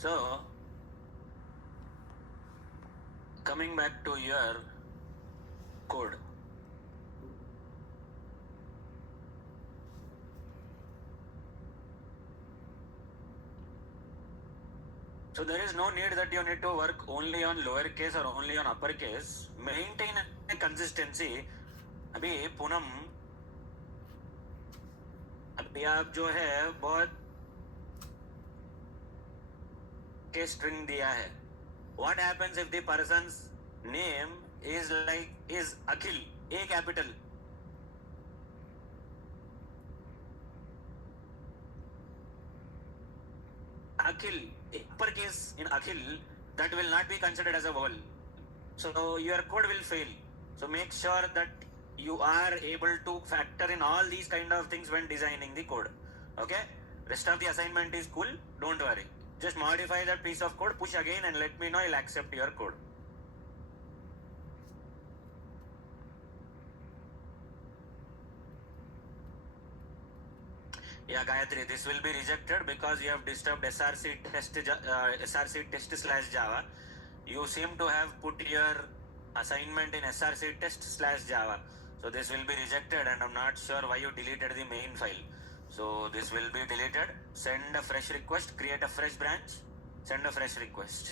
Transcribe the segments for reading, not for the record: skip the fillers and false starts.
So coming back to your code. So there is no need that you need to work only on lowercase or only on uppercase. Maintain a consistency. अभी पूनम, अभी आप जो है बहुत के string दिया है. What happens if the person's name is Akhil, A capital? Akhil, uppercase in Akhil, that will not be considered as a vowel. So your code will fail. So make sure that you are able to factor in all these kind of things when designing the code. Okay? Rest of the assignment is cool. Don't worry. Just modify that piece of code, push again and let me know. I'll accept your code. Yeah, Gayatri, this will be rejected because you have disturbed src test/java. You seem to have put your assignment in src test/java. So this will be rejected and I'm not sure why you deleted the main file. So this will be deleted. Send a fresh request, create a fresh branch, send a fresh request.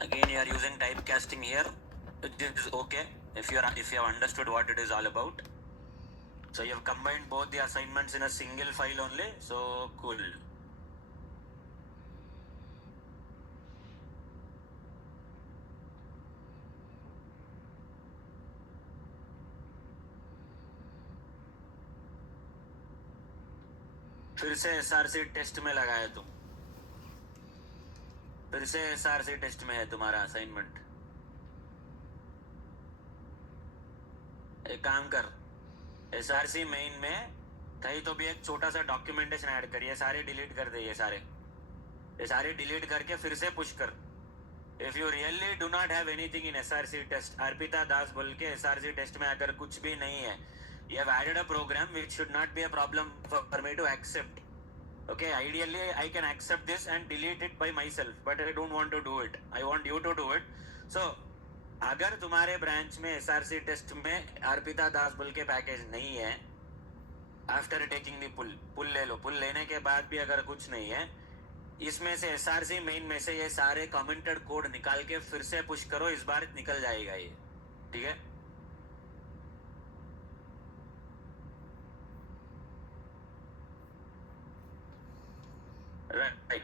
Again, you are using typecasting here. It is okay if you have understood what it is all about. So you have combined both the assignments in a single file only. So cool. फिर से SRC test में लगाया तुम. फिर से SRC test में है तुम्हारा असाइनमेंट. एक काम कर, एसआरसी मेन में कहीं तो भी एक छोटा सा डॉक्यूमेंटेशन ऐड करिए. सारे डिलीट कर दे. ये सारे डिलीट करके फिर से पुश कर. If you really do not have anything in SRC test, Arpita Das बोल के एसआरसी टेस्ट में अगर कुछ भी नहीं है, you have added a program which should not be a problem for me to accept. Okay, ideally I can accept this and delete it by myself, but I don't want to do it. I want you to do it. So अगर तुम्हारे branch में SRC test में अर्पिता दास बोल के package नहीं है, after taking the पुल ले लो. पुल लेने के बाद भी अगर कुछ नहीं है, इसमें से एसआरसी मेन में से ये सारे कमेंटेड कोड निकाल के फिर से पुश करो. इस बार निकल जाएगा ये. ठीक है? Right.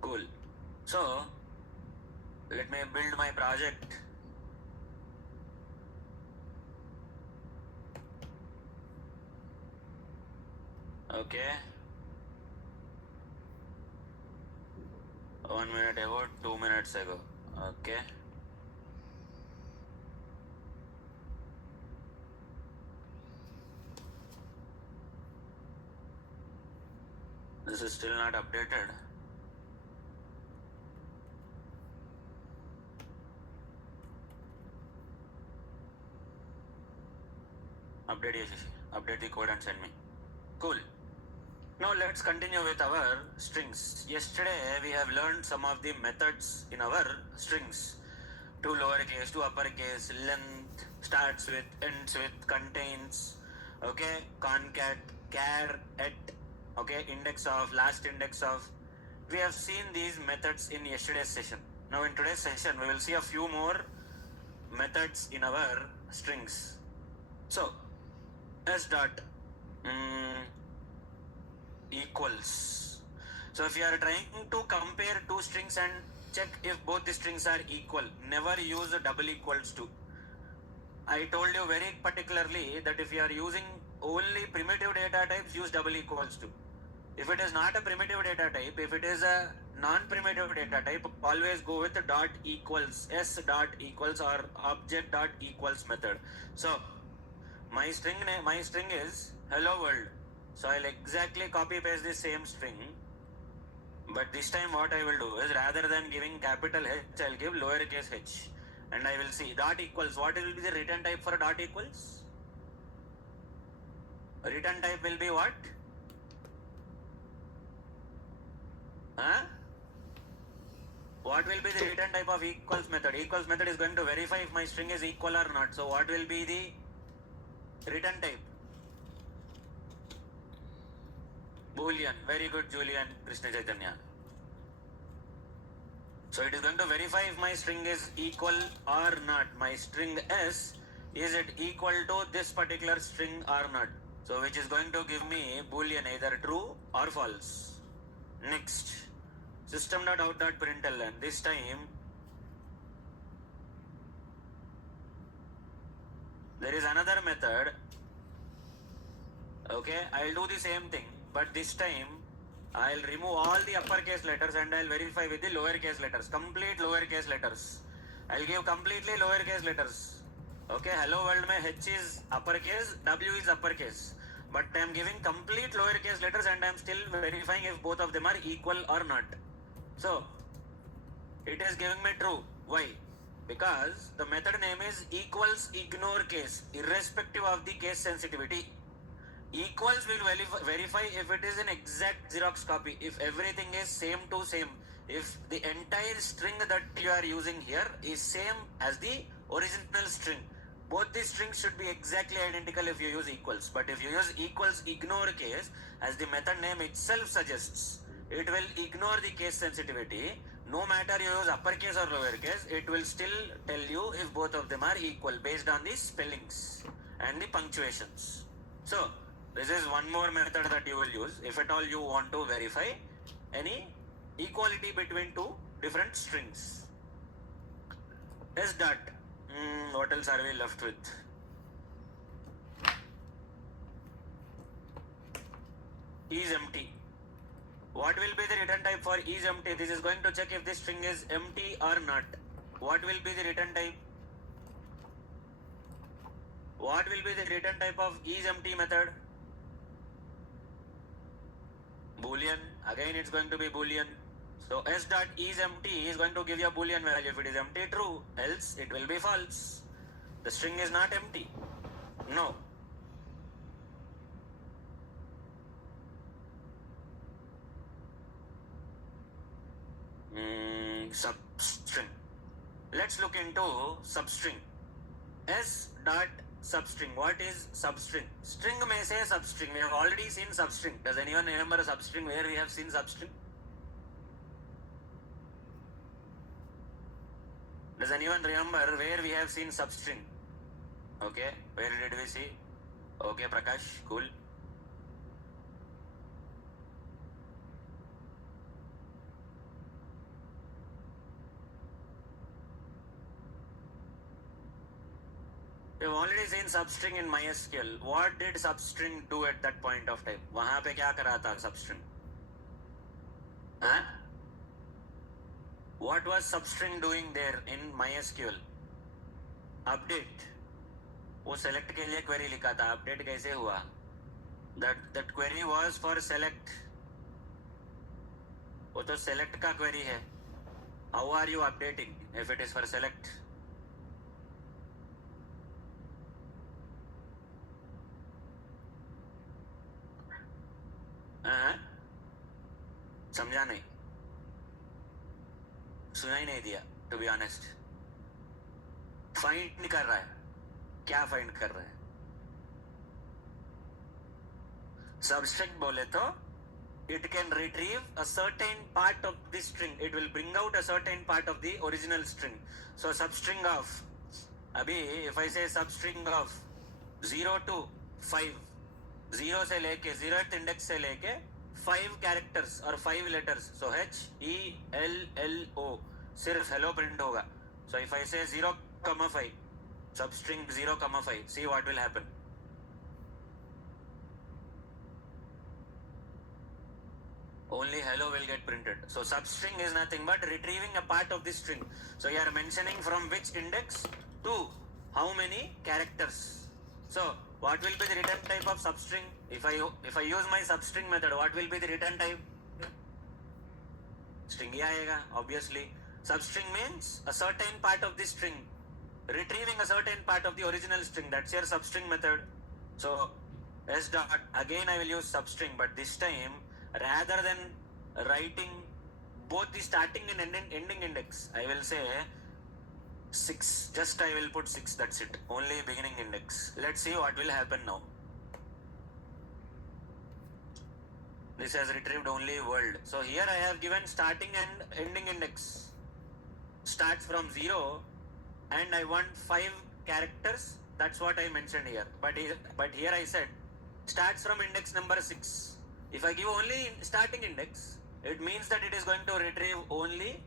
Cool. So let me build my project. Okay. 1 minute ago, 2 minutes ago. Okay. This is still not updated. Update the code and send me. Cool. Now let's continue with our strings. Yesterday we have learned some of the methods in our strings. To lowercase, to uppercase, length, starts with, ends with, contains, okay, concat, char, et, okay, index of, last index of. We have seen these methods in yesterday's session. Now in today's session we will see a few more methods in our strings. So s dot equals. So if you are trying to compare two strings and check if both the strings are equal, never use a double equals to. I told you very particularly that if you are using only primitive data types, use double equals to. If it is not a primitive data type, if it is a non-primitive data type, always go with dot equals, s dot equals or object dot equals method. So my string is hello world. So I'll exactly copy paste the same string, but this time what I will do is, rather than giving capital H, I'll give lowercase h, and I will see dot equals. What will be the return type for dot equals? Return type will be what? Huh? What will be the return type of equals method? Equals method is going to verify if my string is equal or not. So what will be the return type? Boolean. Very good, Julian Krishna Chaitanya. So it is going to verify if my string is equal or not. My string S, is it equal to this particular string or not? So which is going to give me Boolean, either true or false. Next, system.out.println. This time there is another method. Okay, I'll do the same thing, but this time I'll remove all the uppercase letters and I'll verify with the lowercase letters, complete lowercase letters. I'll give completely lowercase letters. Okay, hello world mein H is uppercase, W is uppercase, but I am giving complete lowercase letters and I am still verifying if both of them are equal or not. So it is giving me true. Why? Because the method name is equals ignore case, irrespective of the case sensitivity. Equals will verify if it is an exact Xerox copy, if everything is same to same, if the entire string that you are using here is same as the original string. Both the strings should be exactly identical if you use equals. But if you use equals ignore case, as the method name itself suggests, it will ignore the case sensitivity. No matter you use uppercase or lowercase, it will still tell you if both of them are equal based on the spellings and the punctuations. So this is one more method that you will use if at all you want to verify any equality between two different strings. S dot. What else are we left with? Is empty. What will be the return type for is empty? This is going to check if this string is empty or not. What will be the return type? What will be the return type of is empty method? Boolean. Again it's going to be Boolean. So s dot is empty is going to give you a Boolean value. If it is empty, true, else it will be false. The string is not empty. No. Substring. Let's look into substring. S dot substring. What is substring? String may say substring. We have already seen substring. Does anyone remember a substring where we have seen substring? Does anyone remember where we have seen substring? Okay, where did we see? Okay, Prakash, cool. We have already seen substring in MySQL. What did substring do at that point of time? वहाँ पे क्या कर रहा था substring? Huh? What was substring doing there in MySQL? Update. वो select के लिए query लिखा था. Update कैसे हुआ? That query was for select. वो तो select का query है. How are you updating if it is for select? समझा नहीं, सुना ही नहीं दिया. टू बी ऑनेस्ट, फाइंड कर रहा है. क्या फाइंड कर रहा है? सबस्ट्रिंग बोले तो it can retrieve a certain part of the string. It will bring out a certain part of the original string. So substring of, अभी if I say substring of 0 to 5, 0 से लेके 0th index से लेके 5 characters और 5 letters. So HELLO, सिर्फ hello print होगा. So if I say 0,5, substring 0,5, see what will happen. only hello will get printed. So substring is nothing but retrieving a part of the string. So you are mentioning from which index to how many characters. So what will be the return type of substring? If I use my substring method, what will be the return type? String ही आएगा obviously. Substring means a certain part of the string, retrieving a certain part of the original string. That's your substring method. So s dot, again I will use substring, but this time rather than writing both the starting and ending index, I will say 6. Just I will put 6, that's it. Only beginning index. Let's see what will happen now. This has retrieved only world. So here I have given starting and ending index. Starts from 0 and I want 5 characters. That's what I mentioned here. But here I said starts from index number 6. If I give only starting index, it means that it is going to retrieve only,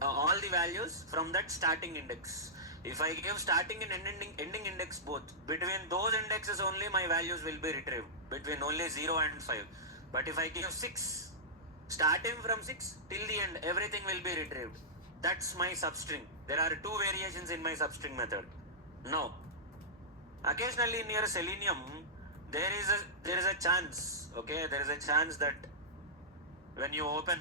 all the values from that starting index. If I give starting and ending index both, between those indexes only my values will be retrieved, between only 0 and 5. But if I give 6, starting from 6 till the end, everything will be retrieved. That's my substring. There are 2 variations in my substring method. Now, occasionally in your Selenium, there is a chance, okay, there is a chance that when you open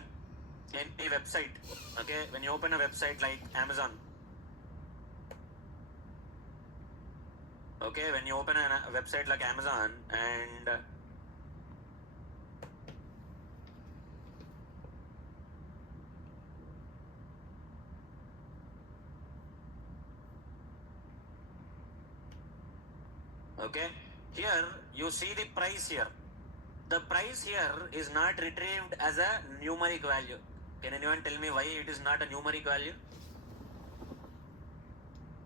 any website, okay, when you open a website like Amazon, okay, when you open a website like Amazon and okay, here you see the price here. The price here is not retrieved as a numeric value. Can anyone tell me why it is not a numeric value?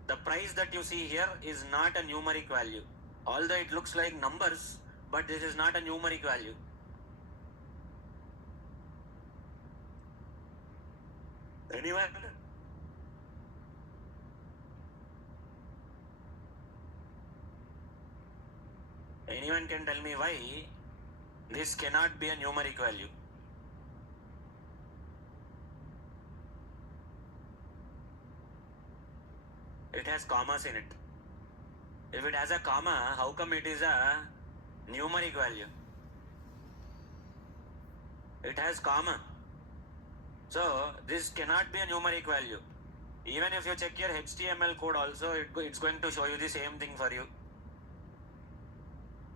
The price that you see here is not a numeric value. Although it looks like numbers, but this is not a numeric value. Anyone? Anyone can tell me why this cannot be a numeric value? It has commas in it. If it has a comma, how come it is a numeric value? It has comma. So this cannot be a numeric value. Even if you check your HTML code also, it's going to show you the same thing for you.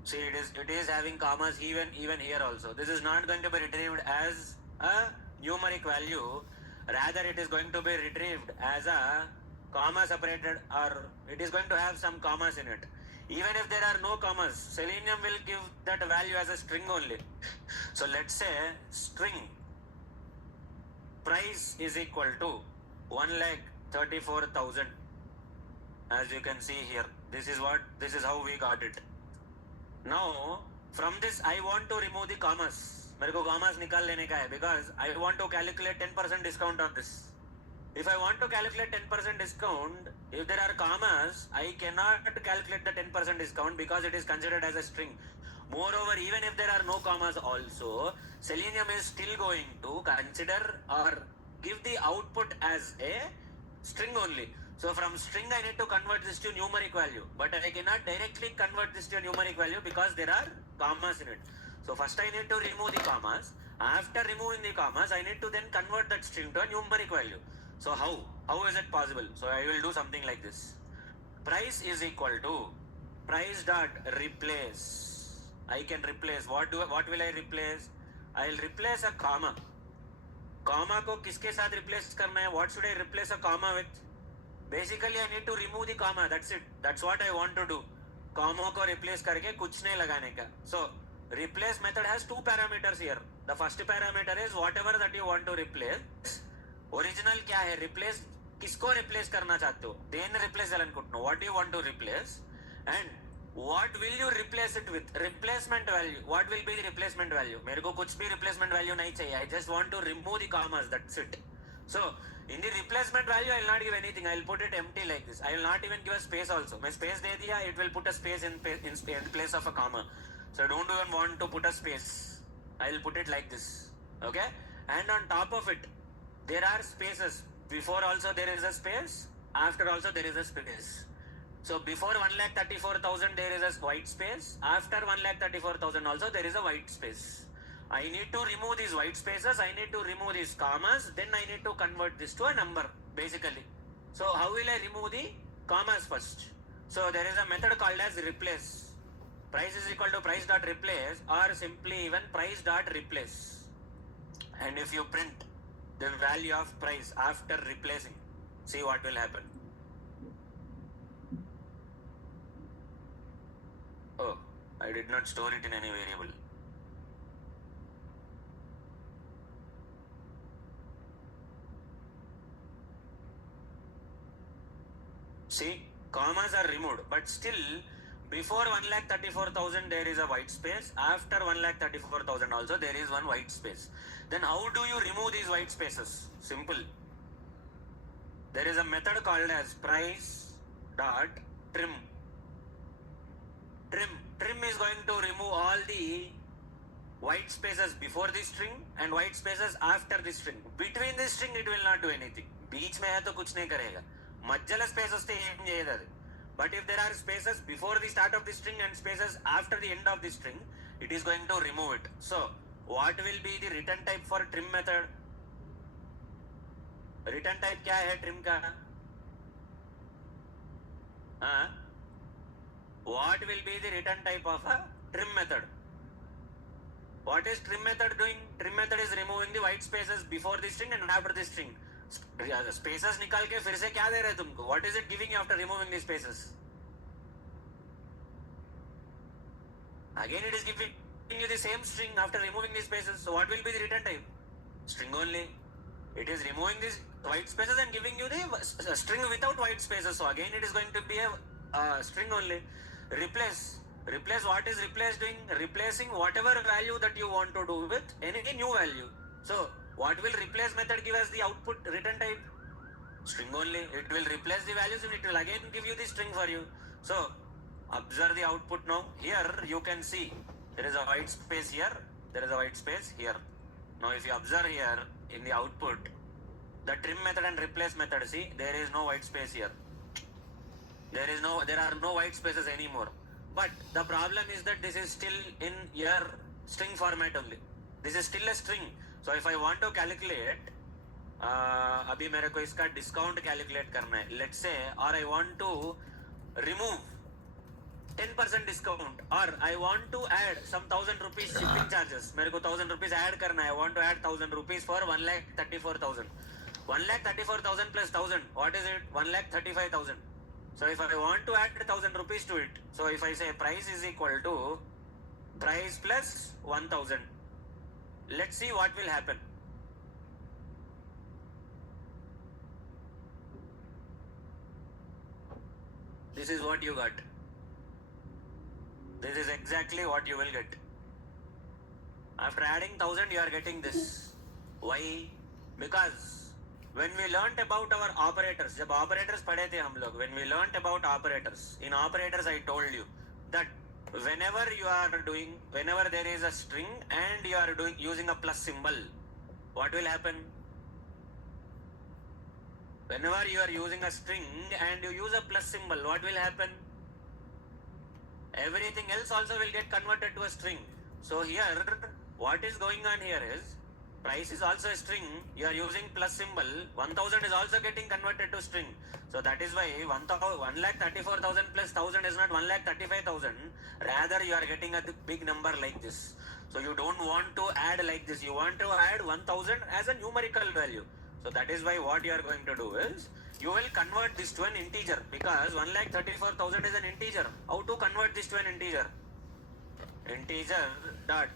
See, it is having commas even here also. This is not going to be retrieved as a numeric value. Rather, it is going to be retrieved as a comma separated, or it is going to have some commas in it. Even if there are no commas, Selenium will give that value as a string only. So let's say string price is equal to 1,34,000. As you can see here, this is how we got it. Now from this I want to remove the commas. मेरे को commas निकाल लेने का है, because I want to calculate 10% discount on this. If I want to calculate 10% discount, if there are commas, I cannot calculate the 10% discount because it is considered as a string. Moreover, even if there are no commas also, Selenium is still going to consider or give the output as a string only. So from string I need to convert this to numeric value, but I cannot directly convert this to a numeric value because there are commas in it. So first I need to remove the commas. After removing the commas, I need to then convert that string to a numeric value. So how is it possible? So I will do something like this. Price is equal to price dot replace. I can replace, what will I replace? I will replace a comma. Comma को किसके साथ replace करना है? What should I replace a comma with? Basically I need to remove the comma. That's it. That's what I want to do. Comma को replace करके कुछ नहीं लगाने का. So replace method has 2 parameters here. The first parameter is whatever that you want to replace. Original क्या है? Replace किसको replace करना चाहते हो? Then replace అనుకుంటున్నావు. What do you want to replace? And what will you replace it with? Replacement value. What will be the replacement value? मेरे को कुछ भी replacement value नहीं चाहिए. I just want to remove the commas. That's it. So in the replacement value, I will not give anything. I will put it empty like this. I will not even give a space also. मैं space दे दिया, it will put a space in place of a comma. So I don't even want to put a space. I will put it like this. Okay, and on top of it there are spaces. Before also there is a space, after also there is a space. So before 1,34,000 there is a white space, after 1,34,000 also there is a white space. I need to remove these white spaces, I need to remove these commas, then I need to convert this to a number basically. So how will I remove the commas first? So there is a method called as replace. Price is equal to price dot replace, or simply even price dot replace. And if you print the value of price after replacing, see what will happen. Oh, I did not store it in any variable. See, commas are removed, but still before 1,34,000 there is a white space, after 1,34,000 also there is one white space. Then how do you remove these white spaces? Simple. There is a method called as price dot trim. Trim is going to remove all the white spaces before the string and white spaces after the string. Between the string it will not do anything. बीच में है तो कुछ नहीं करेगा. మధ్యలో space వస్తే ఏం చేయదు అది. But if there are spaces before the start of the string and spaces after the end of the string, it is going to remove it. So what will be the return type for trim method? Return type क्या है trim का? What will be the return type of a trim method? What is trim method doing? Trim method is removing the white spaces before the string and after the string. Spaces निकाल के फिर से क्या दे रहे तुमको? What is it giving you after removing the spaces? Again it is giving you the same string after removing the spaces. So what will be the return type? String only. It is removing these white spaces and giving you the string without white spaces. So again it is going to be a string only. Replace. Replace, what is replace doing? Replacing whatever value that you want to do with any new value. So what will replace method give as the output return type? String only. It will replace the values and it will again give you the string for you. So observe the output now. Here you can see there is a white space here, there is a white space here. Now if you observe here in the output, the trim method and replace method, see there is no white space here. There are no white spaces anymore. But the problem is that this is still in your string format only. This is still a string. So if I want to calculate, अभी मेरे को इसका discount calculate करना है. Let's say, or I want to remove 10% discount, or I want to add some 1,000 rupees shipping charges. मेरे को 1,000 rupees add करना है. I want to add 1,000 rupees for 1,34,000. 1,34,000 plus 1,000. What is it? 1,35,000. So if I want to add 1,000 rupees to it, so if I say price is equal to price plus 1,000, let's see what will happen. This is what you got. This is exactly what you will get. After adding 1,000, you are getting this. Why? Because when we learnt about our operators, जब operators पढ़े थे हम लोग, when we learnt about operators, in operators I told you that whenever there is a string and you are using a plus symbol, what will happen? Whenever you are using a string and you use a plus symbol, what will happen? Everything else also will get converted to a string. So here, what is going on here is, price is also a string, you are using plus symbol, 1,000 is also getting converted to string. So that is why 1,34,000 plus 1,000 is not 1,35,000, rather you are getting a big number like this. So you don't want to add like this, you want to add 1,000 as a numerical value. So that is why what you are going to do is, you will convert this to an integer, because 1,34,000 is an integer. How to convert this to an integer? Integer dot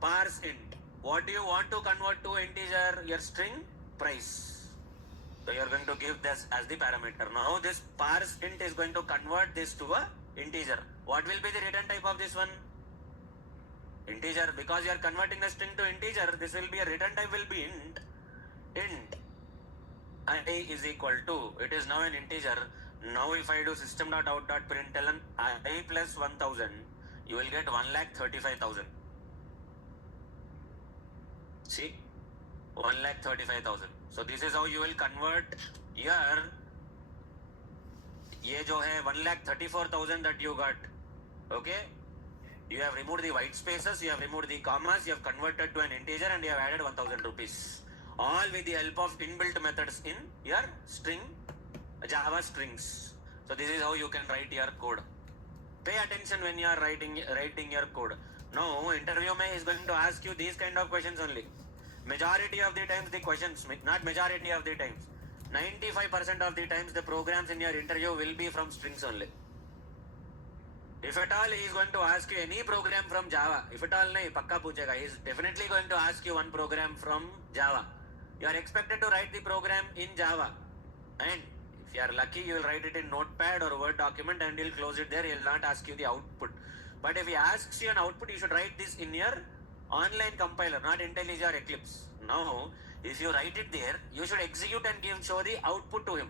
parse int. What do you want to convert to integer? Your string price. So you are going to give this as the parameter. Now this parse int is going to convert this to a integer. What will be the return type of this one? Integer. Because you are converting the string to integer, this will be a return type will be int. Int I is equal to, it is now an integer. Now if I do system.out.println I plus 1,000, you will get 1,35,000. See, 1,35,000. So this is how you will convert your ये जो है 1,34,000 that you got. Okay, you have removed the white spaces, you have removed the commas, you have converted to an integer, and you have added 1,000 rupees, all with the help of inbuilt methods in your string Java strings. So this is how you can write your code. Pay attention when you are writing your code. Now interview mein is going to ask you these kind of questions only. Majority of the times the questions, not majority of the times, 95% of the times the programs in your interview will be from strings only. If at all he is going to ask you any program from Java, if at all nahi, pakka puchega, he is definitely going to ask you one program from Java. You are expected to write the program in Java, and if you are lucky, you will write it in Notepad or Word document and you'll close it there. He will not ask you the output. But if he asks you an output, you should write this in your online compiler, not IntelliJ or Eclipse. Now, if you write it there, you should execute and show the output to him,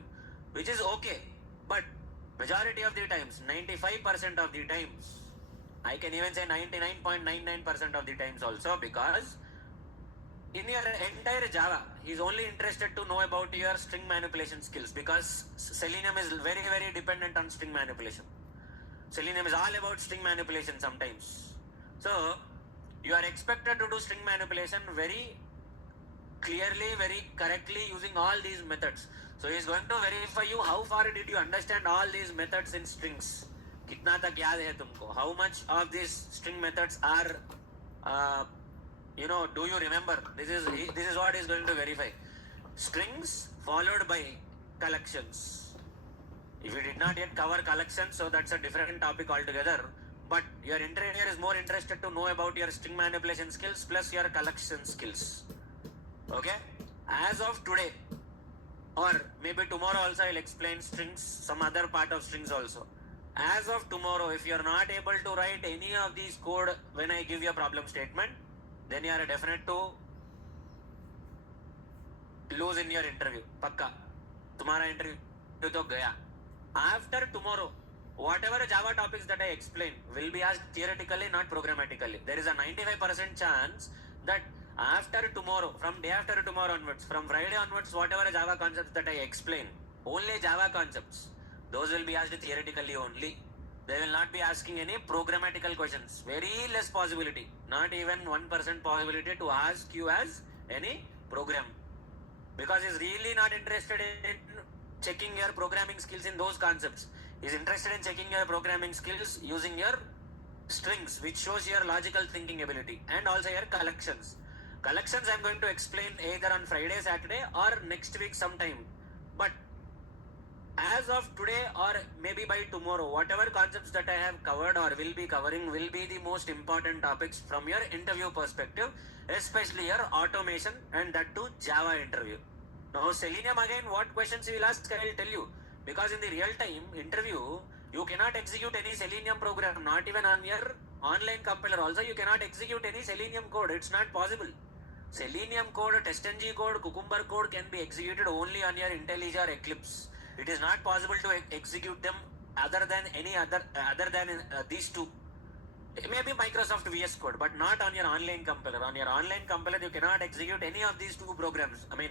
which is okay. But majority of the times, 95% of the times, I can even say 99.99% of the times also, because in your entire Java, he is only interested to know about your string manipulation skills, because Selenium is very, very dependent on string manipulation. Selenium is all about string manipulation sometimes. So, you are expected to do string manipulation very clearly, very correctly using all these methods. So, he is going to verify you how far did you understand all these methods in strings. कितना तक याद है तुमको? How much of these string methods are do you remember? This is what is going to verify. Strings followed by collections. If you did not yet cover collections, so that's a different topic altogether. But your interviewer is more interested to know about your string manipulation skills plus your collection skills. Okay? As of today, or maybe tomorrow also, I'll explain strings, some other part of strings also. As of tomorrow, if you're not able to write any of these code when I give you a problem statement, then you are definite to lose in your interview. Pakka. Tumhara interview to gaya. After tomorrow, whatever Java topics that I explain will be asked theoretically, not programmatically. There is a 95% chance that after tomorrow, from day after tomorrow onwards, from Friday onwards, whatever Java concepts that I explain, only Java concepts, those will be asked theoretically only. They will not be asking any programmatical questions. Very less possibility, not even 1% possibility to ask you as any program. Because he's really not interested in checking your programming skills in those concepts. He's interested in checking your programming skills using your strings, which shows your logical thinking ability, and also your collections. Collections I'm going to explain either on Friday, Saturday, or next week sometime. But as of today or maybe by tomorrow, whatever concepts that I have covered or will be covering will be the most important topics from your interview perspective, especially your automation, and that too Java interview. Now Selenium, again, what questions you will ask, I will tell you. Because in the real time interview, you cannot execute any Selenium program, not even on your online compiler also, you cannot execute any Selenium code. It's not possible. Selenium code, TestNG code, Cucumber code can be executed only on your IntelliJ or Eclipse. It is not possible to execute them other than these two. Maybe Microsoft VS Code, but not on your online compiler. On your online compiler, you cannot execute any of these two programs. I mean,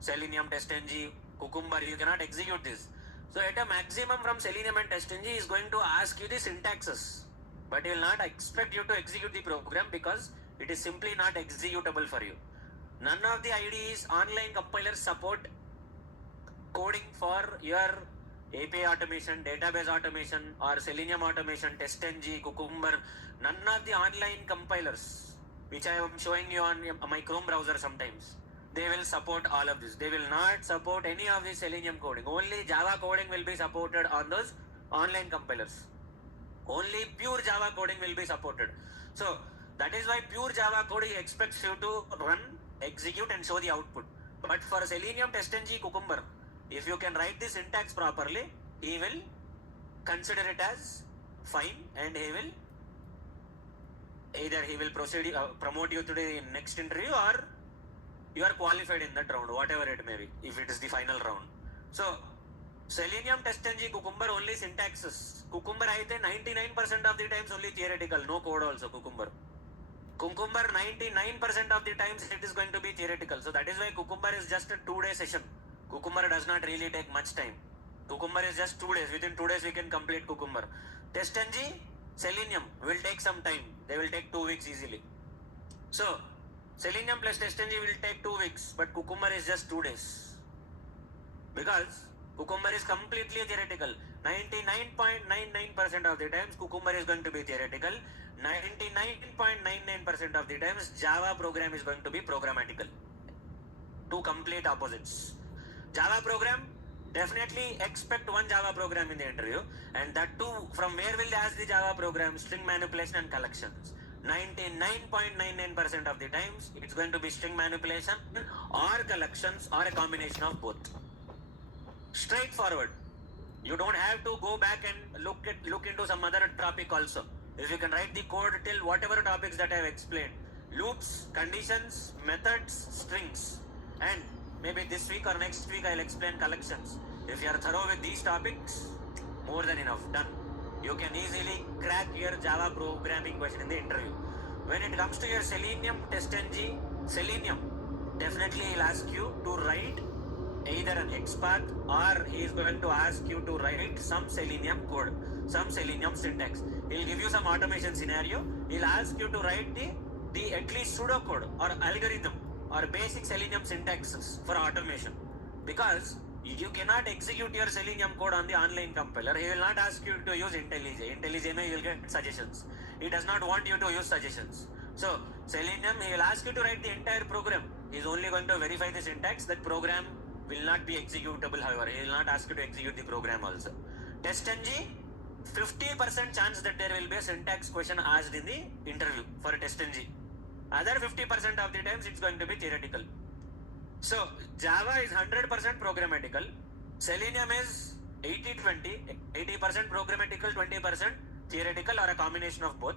Selenium, TestNG, Cucumber, you cannot execute this. So at a maximum from Selenium and TestNG, is going to ask you the syntaxes, but he will not expect you to execute the program because it is simply not executable for you. None of the IDEs, online compilers support coding for your API automation, database automation, or Selenium automation, TestNG, Cucumber. None of the online compilers, which I am showing you on my Chrome browser sometimes, they will support all of this. They will not support any of the Selenium coding. Only Java coding will be supported on those online compilers. Only pure Java coding will be supported. So that is why pure Java coding expects you to run, execute, and show the output. But for Selenium, TestNG, Cucumber, if you can write the syntax properly, he will consider it as fine, and he will promote you to the next interview, or you are qualified in that round, whatever it may be, if it is the final round. So Selenium, TestNG, Cucumber, only syntaxes. Cucumber aithe 99% of the times only theoretical, no code also Cucumber. Cucumber 99% of the times it is going to be theoretical. So that is why Cucumber is just a 2-day session. Cucumber does not really take much time. Cucumber is just 2 days. Within 2 days we can complete Cucumber. Test NG, Selenium will take some time. They will take 2 weeks easily. So Selenium plus Test NG will take 2 weeks, but Cucumber is just 2 days. Because Cucumber is completely theoretical. 99.99% of the times Cucumber is going to be theoretical. 99.99% of the times Java program is going to be programmatical. Two complete opposites. Java program, definitely expect one Java program in the interview, and that too, from where will they ask the Java program? String manipulation and collections. 99.99% of the times it's going to be string manipulation or collections or a combination of both. Straightforward. You don't have to go back and look into some other topic also. If you can write the code till whatever topics that I have explained, loops, conditions, methods, strings, and maybe this week or next week I'll explain collections. If you are thorough with these topics, more than enough, done. You can easily crack your Java programming question in the interview. When it comes to your Selenium Test NG, Selenium, definitely he'll ask you to write either an XPath, or he is going to ask you to write some Selenium code, some Selenium syntax. He'll give you some automation scenario. He'll ask you to write the at least pseudocode or algorithm or basic Selenium syntaxes for automation. Because you cannot execute your Selenium code on the online compiler. He will not ask you to use IntelliJ. IntelliJ you will get suggestions. He does not want you to use suggestions. So Selenium, he will ask you to write the entire program. He is only going to verify the syntax. That program will not be executable, however. He will not ask you to execute the program also. Test NG, 50% chance that there will be a syntax question asked in the interview for a Test NG. Other 50% of the times it's going to be theoretical. So Java is 100% programmatical. Selenium is 80-20, 80% programmatical, 20% theoretical, or a combination of both.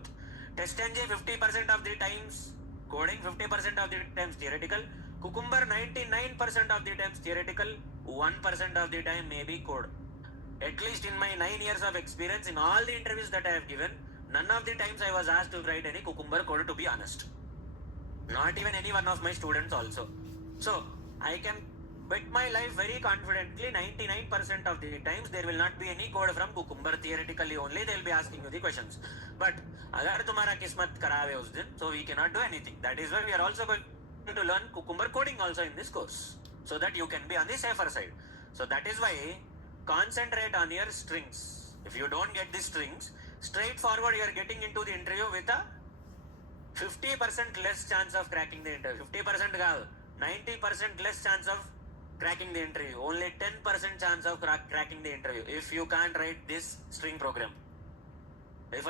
Test NG 50% of the times coding, 50% of the times theoretical. Cucumber 99% of the times theoretical, 1% of the time maybe code. At least in my 9 years of experience, in all the interviews that I have given, none of the times I was asked to write any Cucumber code, to be honest. Not even any one of my students also. So I can bet my life very confidently, 99% of the times there will not be any code from Cucumber. Theoretically only they will be asking you the questions. But agar tumhara kismat karaave us din, so we cannot do anything. That is why we are also going to learn Cucumber coding also in this course, so that you can be on the safer side. So that is why concentrate on your strings. If you don't get the strings, straightforward you are getting into the interview with a 50% less chance of cracking the interview. 50% kaadu, 90% less chance of cracking the interview. Only 10% chance of cracking the interview if you can't write this string program. If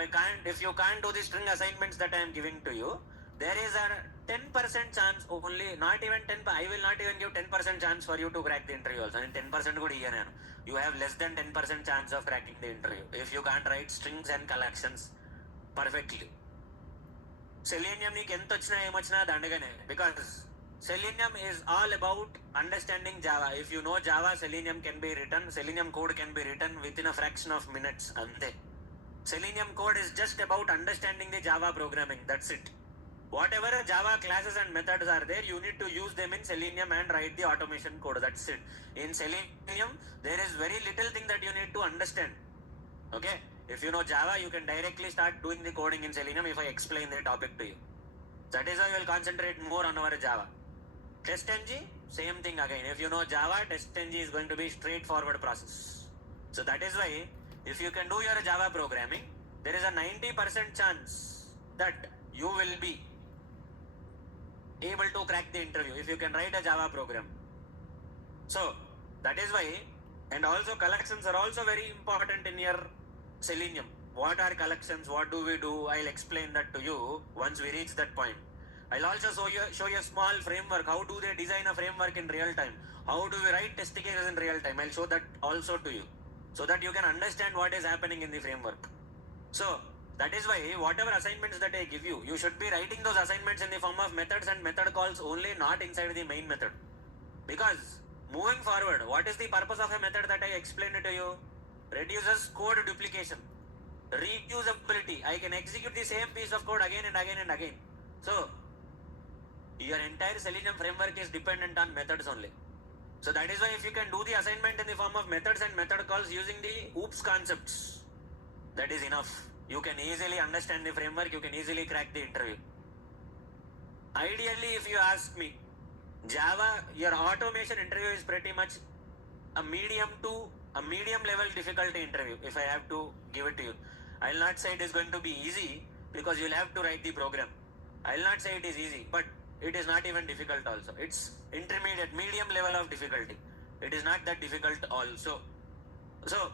you can't do the string assignments that I am giving to you, there is a 10% chance only, not even 10, I will not even give 10% chance for you to crack the interview also. And 10% good here. You have less than 10% chance of cracking the interview if you can't write strings and collections perfectly. Selenium నీకు ఎంత వచ్చినా ఏమొచ్చినా దండగానే, because Selenium is all about understanding Java. If you know Java, Selenium can be written, Selenium code can be written within a fraction of minutes. Ante. Selenium code is just about understanding the Java programming. That's it. Whatever Java classes and methods are there, you need to use them in Selenium and write the automation code. That's it. In Selenium, there is very little thing that you need to understand. Okay? If you know Java, you can directly start doing the coding in Selenium if I explain the topic to you. That is why we will concentrate more on our Java. Test NG, same thing again. If you know Java, Test NG is going to be straightforward process. So that is why if you can do your Java programming, there is a 90% chance that you will be able to crack the interview if you can write a Java program. So that is why, and also collections are also very important in your Selenium. What are collections? What do we do? I'll explain that to you once we reach that point. I'll also show you a small framework. How do they design a framework in real time? How do we write test cases in real time? I'll show that also to you, so that you can understand what is happening in the framework. So that is why whatever assignments that I give you, you should be writing those assignments in the form of methods and method calls only, not inside the main method. Because moving forward, what is the purpose of a method that I explained to you? Reduces code duplication, reusability. I can execute the same piece of code again and again and again. So your entire Selenium framework is dependent on methods only. So that is why if you can do the assignment in the form of methods and method calls using the OOPS concepts, that is enough. You can easily understand the framework, you can easily crack the interview. Ideally, if you ask me, Java, your automation interview is pretty much a medium level difficulty interview, if I have to give it to you. I will not say it is going to be easy because you will have to write the program. I will not say it is easy, but it is not even difficult also. It's intermediate, medium level of difficulty. It is not that difficult also. So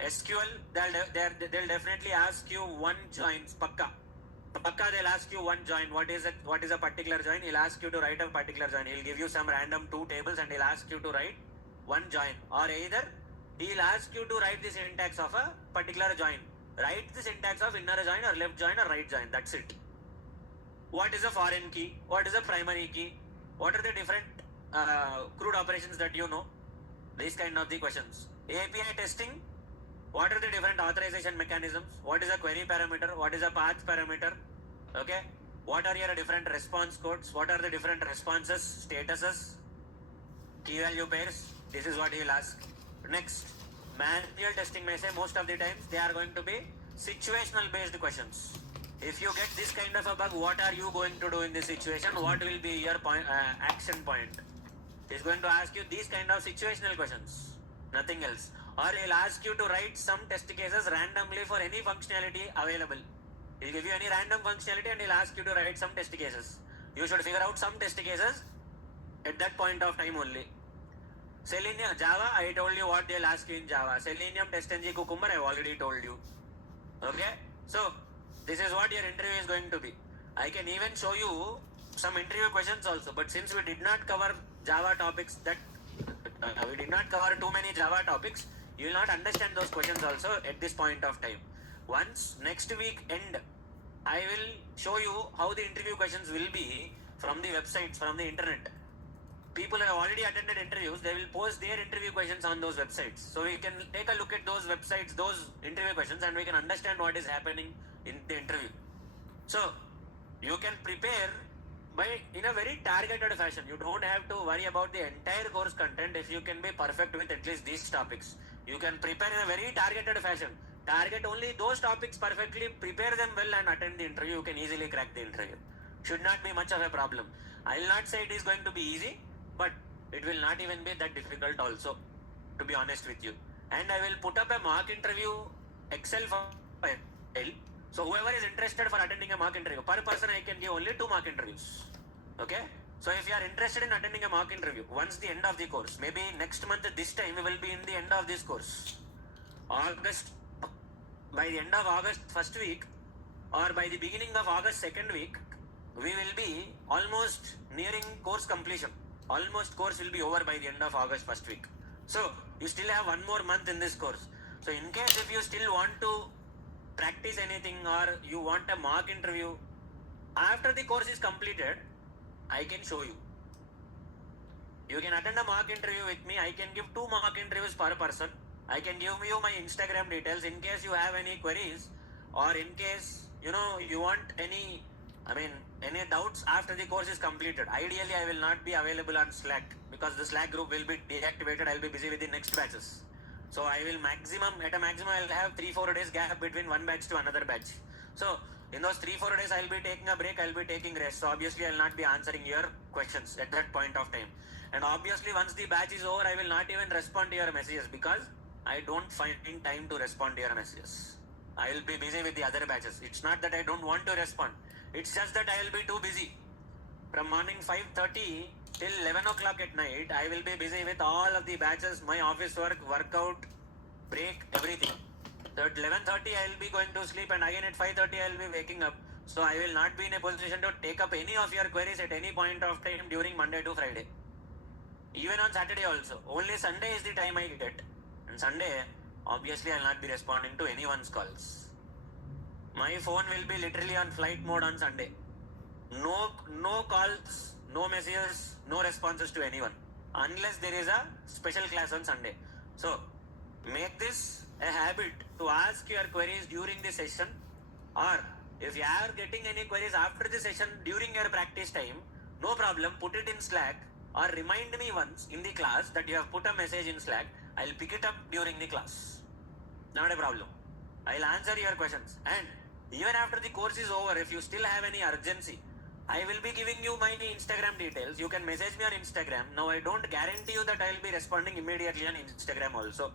SQL, they'll definitely ask you one join, pakka. They'll ask you one join. What is a particular join? He'll ask you to write a particular join. He'll give you some random two tables and he'll ask you to write one join. Or either he'll ask you to write the syntax of a particular join. Write the syntax of inner join or left join or right join. That's it. What is a foreign key? What is a primary key? What are the different CRUD operations that you know? These kind of the questions. API testing. What are the different authorization mechanisms? What is a query parameter? What is a path parameter? Okay. What are your different response codes? What are the different responses, statuses, key value pairs? This is what he will ask. Next, manual testing may say most of the times they are going to be situational based questions. If you get this kind of a bug, what are you going to do in this situation? What will be your action point? He's going to ask you these kind of situational questions, nothing else. Or he'll ask you to write some test cases randomly for any functionality available. He'll give you any random functionality and he'll ask you to write some test cases. You should figure out some test cases at that point of time only. Selenium, Java, I told you what they'll ask you in Java. Selenium, TestNG, Cucumber, I've already told you. Okay? So, this is what your interview is going to be. I can even show you some interview questions also, but since we did not cover Java topics, we did not cover too many Java topics, you will not understand those questions also at this point of time. Once next week end, I will show you how the interview questions will be from the websites, from the internet. People have already attended interviews, they will post their interview questions on those websites. So we can take a look at those websites, those interview questions, and we can understand what is happening in the interview. So you can prepare in a very targeted fashion. You don't have to worry about the entire course content if you can be perfect with at least these topics. You can prepare in a very targeted fashion. Target only those topics perfectly, prepare them well and attend the interview. You can easily crack the interview. Should not be much of a problem. I will not say it is going to be easy, but it will not even be that difficult also, to be honest with you. And I will put up a mock interview Excel file. So whoever is interested for attending a mock interview, per person I can give only 2 mock interviews. Okay? So if you are interested in attending a mock interview, once the end of the course, maybe next month this time we will be in the end of this course. By the end of August first week or by the beginning of August second week, we will be almost nearing course completion. Almost course will be over by the end of August first week. So you still have 1 more month in this course. So in case if you still want to practice anything or you want a mock interview, after the course is completed, I can show you. You can attend a mock interview with me. I can give 2 mock interviews per person. I can give you my Instagram details in case you have any queries or in case you want any doubts after the course is completed. Ideally, I will not be available on Slack because the Slack group will be deactivated. I will be busy with the next batches. So I will at a maximum, I will have 3-4 days gap between one batch to another batch. So in those 3-4 days, I will be taking a break, I will be taking rest. So obviously, I will not be answering your questions at that point of time. And obviously, once the batch is over, I will not even respond to your messages because I don't find time to respond to your messages. I will be busy with the other batches. It's not that I don't want to respond. It's just that I will be too busy. From morning 5:30 till 11 o'clock at night, I will be busy with all of the batches, my office work, workout, break, everything. So at 11:30 I will be going to sleep and again at 5:30 I will be waking up. So I will not be in a position to take up any of your queries at any point of time during Monday to Friday. Even on Saturday also. Only Sunday is the time I get. And Sunday, obviously I will not be responding to anyone's calls. My phone will be literally on flight mode on Sunday. No calls, no messages, no responses to anyone. Unless there is a special class on Sunday. So, make this a habit to ask your queries during the session or If you are getting any queries after the session during your practice time, no problem, put it in Slack or remind me once in the class that you have put a message in Slack. I'll pick it up during the class. Not a problem. I'll answer your questions. And even after the course is over, if you still have any urgency, I will be giving you my Instagram details. You can message me on Instagram. Now, I don't guarantee you that I will be responding immediately on Instagram also.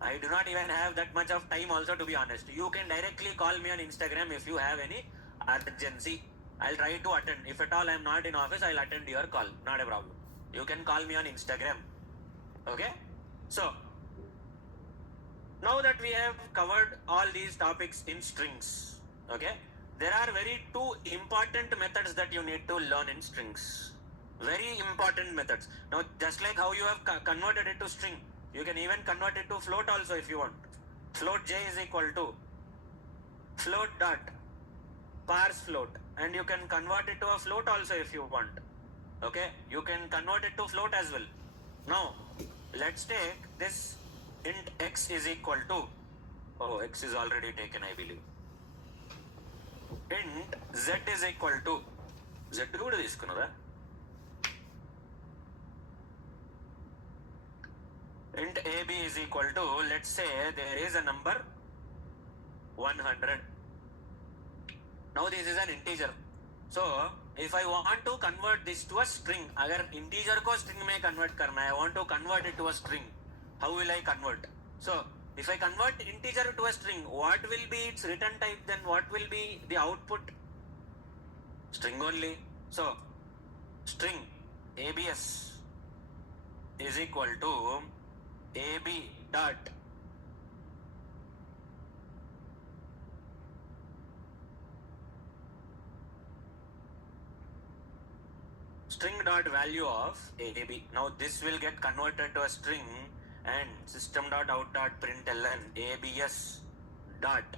I do not even have that much of time also, to be honest. You can directly call me on Instagram if you have any urgency. I'll try to attend. If at all I'm not in office, I'll attend your call. Not a problem. You can call me on Instagram. Okay? So, now that we have covered all these topics in strings, okay, there are very two important methods that you need to learn in strings. Very important methods. Now, just like how you have converted it to string, you can even convert it to float also if you want. Float j is equal to float dot parse float, and you can convert it to a float also if you want. Okay, you can convert it to float as well. Now, let's take this int x is equal to, oh, x is already taken, I believe. Int z is equal to, z కూడా తీసుకున్నారా? Int ab is equal to, let's say there is a number 100. Now this is an integer. So if I want to convert this to a string, अगर integer को string में convert करना है, I want to convert it to a string, how will I convert? So if I convert integer to a string, what will be its return type? Then what will be the output? String only. So string abs is equal to ab dot string dot value of ab. Now this will get converted to a string, and system dot out dot println abs dot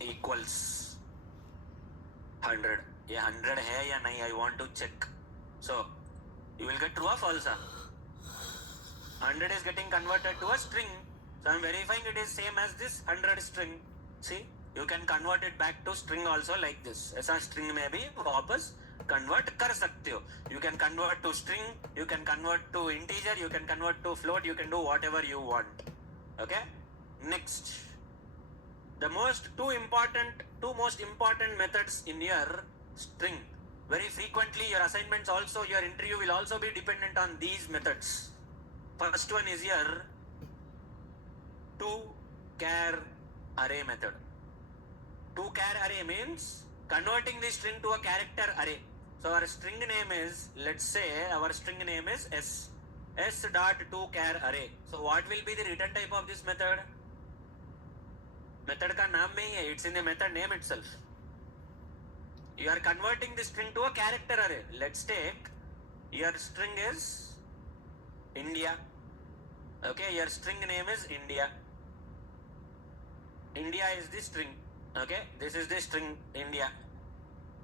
equals 100. ये 100 है या नहीं, I want to check. So you will get true or false. 100 is getting converted to a string, so I am verifying it is same as this 100 string. See, you can convert it back to string also like this. ऐसा string में भी वापस convert कर सकते हो. You can convert to string, you can convert to integer, you can convert to float, you can do whatever you want. Okay? Next, the two most important methods in your string. Very frequently your assignments also, your interview will also be dependent on these methods. First one is your to-char array method. To-char array means converting the string to a character array. So our string name is, let's say our string name is s dot to-char array. So what will be the return type of this method? Method का नाम में ही है, it's in the method name itself. You are converting the string to a character array. Let's take your string is India. Okay, your string name is India. India is the string. Okay, this is the string India.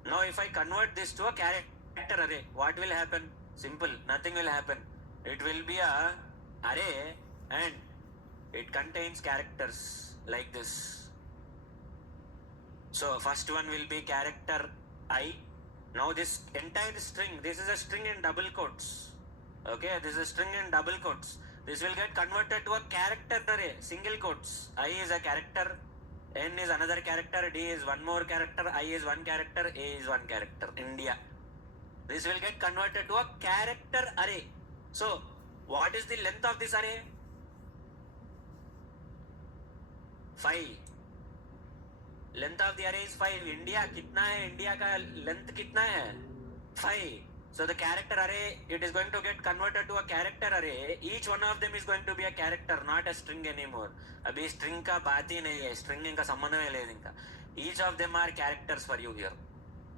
Now if I convert this to a character array, what will happen? Simple, nothing will happen. It will be a array and it contains characters like this. So first one will be character I. Now this entire string, this is a string in double quotes. Okay, this is a string in double quotes. This will get converted to a character array, single quotes. I is a character, N is another character, D is one more character, I is one character, A is one character, India. This will get converted to a character array. So what is the length of this array? 5. Length of the array is 5. India कितना है? India का length कितना है? 5. So the character array, it is going to get converted to a character array. Each one of them is going to be a character, not a string anymore. अभी string का बात ही नहीं है, string का संबंध में ले इनका. Each of them are characters for you here.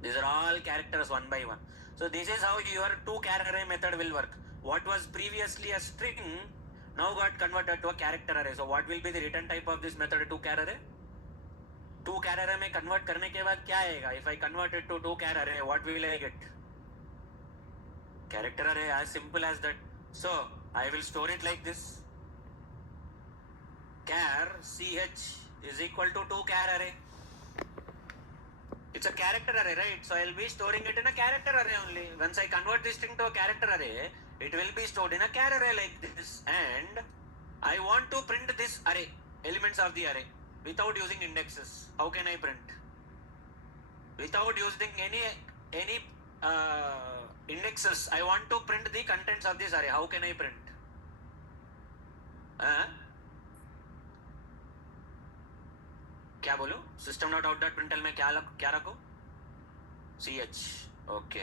These are all characters one by one. So this is how your to-char array method will work. What was previously a string now got converted to a character array. So what will be the return type of this method to-char array? To-char array में convert करने के बाद क्या आएगा? If I convert it to to-char array, what will I get? Character array, as simple as that. So I will store it like this. char ch is equal to 2 char array. It's a character array, right? So I'll be storing it in a character array only. Once I convert this string to a character array, it will be stored in a char array like this. And I want to print this array, elements of the array, without using indexes. How can I print? Without using any indexes, I want to print the contents of this array. How can I print? क्या बोलूं? System dot out dot प्रिंटल में क्या रखूं? ch. Okay.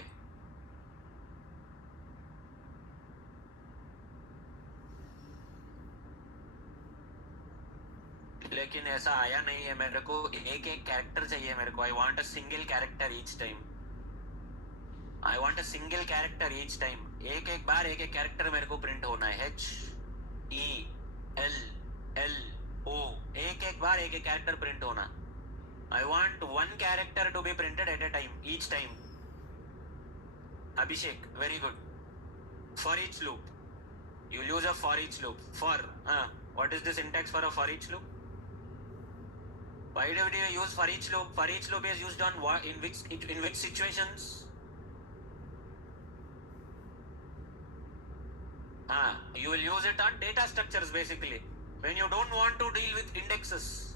लेकिन ऐसा आया नहीं है. मेरे को एक कैरेक्टर चाहिए. मेरे को I want a single character each time. I want a single character each time. एक बार एक कैरेक्टर मेरे को प्रिंट होना है. HELLO. एक बार एक कैरेक्टर प्रिंट होना. I want one character to be printed at a time, each time. Abhishek, very good. For each loop. You'll use a for each loop. For, what is the syntax for a for each loop? Why do you use for each loop? For each loop is used on what, in which situations? You will use it on data structures basically. When you don't want to deal with indexes.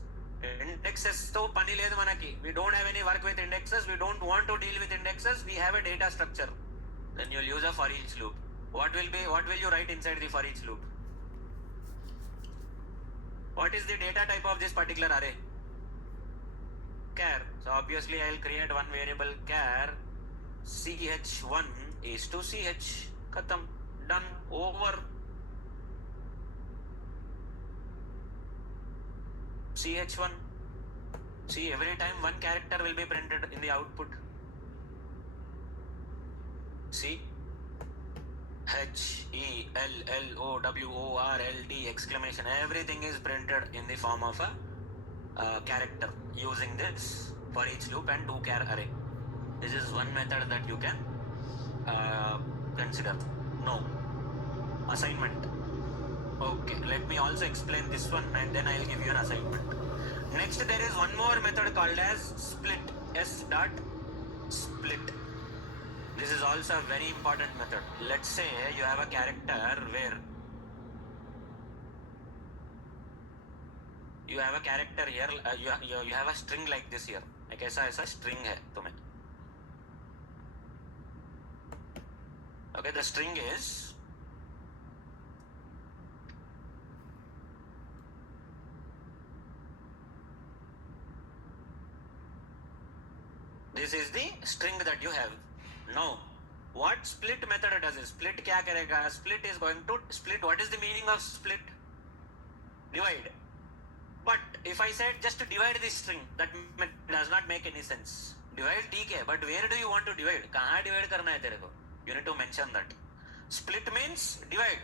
Indexes to pani ledhu manaki. We don't have any work with indexes. We don't want to deal with indexes. We have a data structure. Then you'll use a for each loop. What will you write inside the for each loop? What is the data type of this particular array? Char. So obviously I'll create one variable char ch1 is to ch. Khatam. Done. Over. ch1. See, every time one character will be printed in the output. See, HELLOWORLD exclamation, everything is printed in the form of a character using this for each loop and 2 char array. This is one method that you can consider. No. Assignment. Okay, let me also explain this one and then I'll give you an assignment. Next, there is one more method called as split. S.split. This is also a very important method. Let's say you have a character where you have a character here, you have a string like this here. Like ऐसा string है तुम्हें. Okay, the string is this is the string that you have. Now, what split method does is split क्या करेगा? Split is going to split. What is the meaning of split? Divide. But if I said just to divide this string, that does not make any sense. Divide ठीक है, but where do you want to divide? कहाँ divide करना है तेरे को? You need to mention that. Split means divide.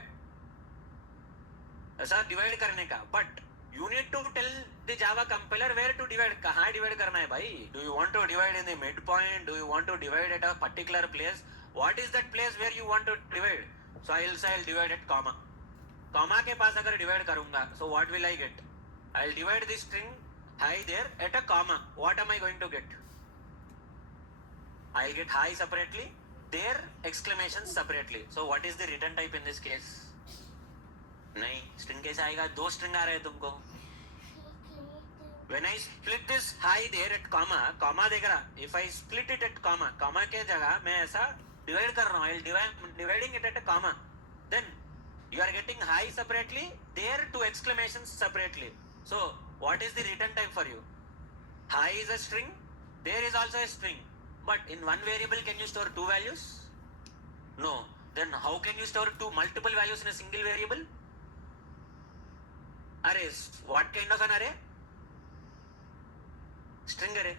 ऐसा divide करने का. But you need to tell the Java compiler where to divide. कहाँ divide करना है भाई? Do you want to divide in the midpoint? Do you want to divide at a particular place? What is that place where you want to divide? So I'll say I'll divide at comma. Comma के पास अगर divide करूँगा, so what will I get? I'll divide this string hi there at a comma. What am I going to get? I'll get hi separately, there exclamation separately. So what is the return type in this case? नहीं, string कैसे आएगा? 2 string आ रहे हैं तुमको. When I split this hi there at comma देख रहा. If I split it at comma के जगह मैं ऐसा divide कर रहा हूँ. I'll dividing it at a comma. Then you are getting hi separately, there 2 exclamations separately. So what is the return type for you? Hi is a string, there is also a string. But in one variable can you store 2 values? No. Then how can you store multiple values in a single variable? Arrays. What kind of an array? String array.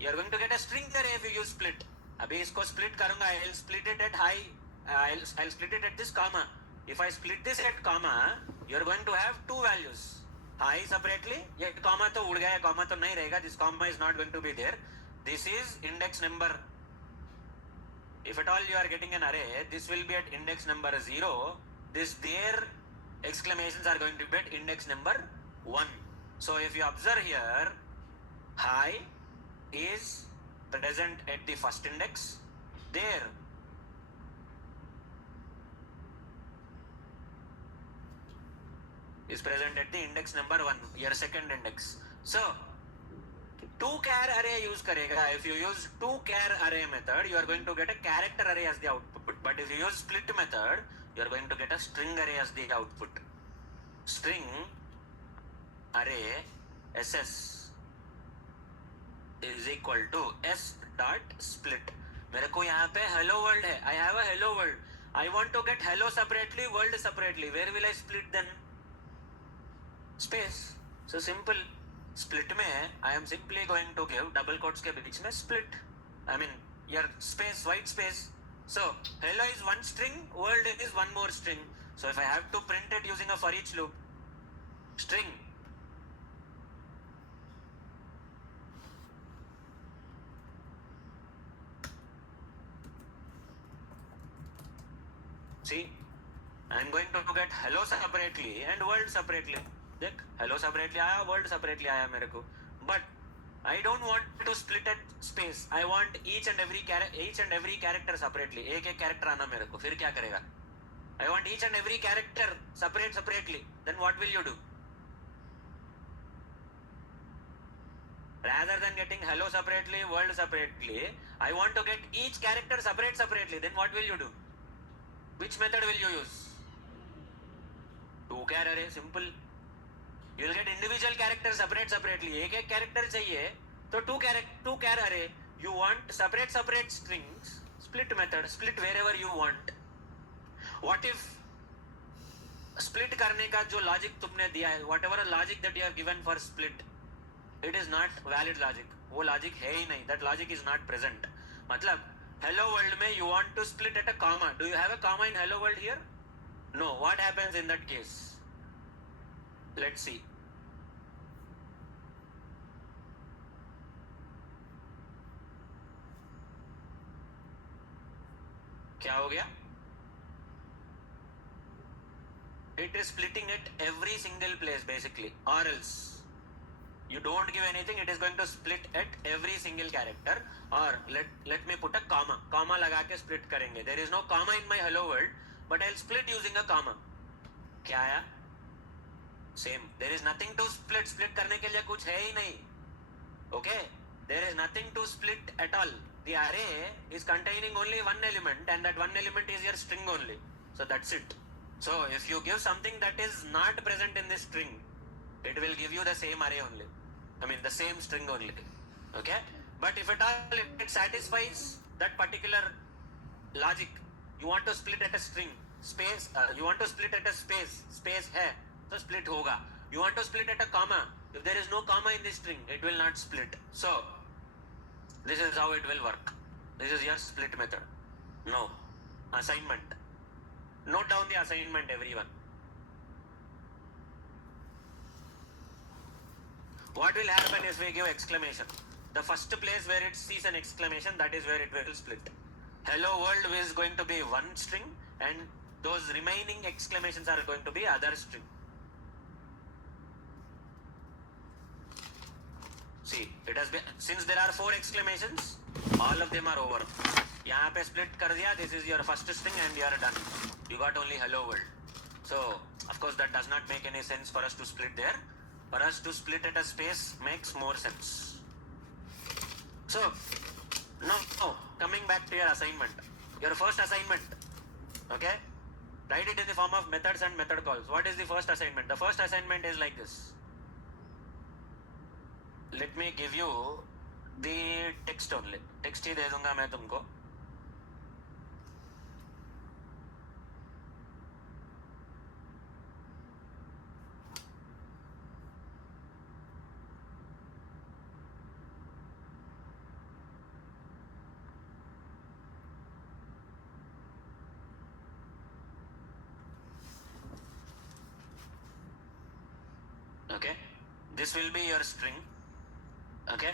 You are going to get a string array if you use split. अभी इसको split करूँगा. I'll split it at high. I'll split it at this comma. If I split this at comma, you are going to have 2 values. High separately. ये comma तो उड़ गया. Comma तो नहीं रहेगा. This comma is not going to be there. This is index number. If at all you are getting an array, this will be at index number 0. This there exclamations are going to be at index number 1. So if you observe here, hi is present at the first index, there is present at the index number 1, your second index. So 2-char array use karega. If you use 2-char array method, you are going to get a character array as the output. But if you use split method, you are going to get a string array as the output. String array ss is equal to s dot split. मेरे को यहाँ पे hello world है. I have a hello world. I want to get hello separately, world separately. Where will I split then? Space. So simple. Split में I am simply going to give double quotes के बीच में split. I mean your space, white space. So hello is one string, world is one more string. So if I have to print it using a for each loop, string see, I am going to get hello separately and world separately. देख hello separately आया, world separately आया मेरे को. But I don't want to split at space. I want each and every character separately. एक एक character आना मेरे को. फिर क्या करेगा? I want each and every character separately. Then what will you do? Rather than getting hello separately, world separately, I want to get each character separately. Then what will you do? Which method will you use? 2-char array, simple. You will get individual characters separately. एक character चाहिए तो 2-char array. You want separate strings. Split method, split wherever you want. What if split करने का जो logic तुमने दिया है, whatever logic that you have given for split, it is not valid logic. वो logic है ही नहीं. That logic is not present. मतलब hello world में you want to split at a comma. Do you have a comma in hello world here? No. What happens in that case? Let's see. क्या हो गया? It is splitting at every single place basically, or else you don't give anything, it is going to split at every single character. Or let me put a comma लगा के split करेंगे. There is no comma in my hello world, but I'll split using a comma. क्या आया? Same. There is nothing to split करने के लिए कुछ है ही नहीं. Okay, there is nothing to split at all. The array is containing only one element, and that one element is your string only. So that's it. So if you give something that is not present in this string, it will give you the same array only. I mean the same string only. Okay, but if at all it satisfies that particular logic, you want to split at a string space, you want to split at a space है तो split होगा. You want to split at a comma, if there is no comma in this string, it will not split. So this is how it will work. This is your split method. No. Assignment. Note down the assignment, everyone. What will happen if we give exclamation? The first place where it sees an exclamation, that is where it will split. Hello world is going to be one string, and those remaining exclamations are going to be other string. See, it has been, since there are 4 exclamations, all of them are over. यहाँ पे split कर दिया, this is your first string and you are done. You got only hello world. So, of course that does not make any sense for us to split there. For us to split at a space makes more sense. So, now coming back to your assignment. Your first assignment, okay? Write it in the form of methods and method calls. What is the first assignment? The first assignment is like this. Let me give you the text only. Text ही दे दूंगा मैं तुमको. Okay, this will be your string. Okay,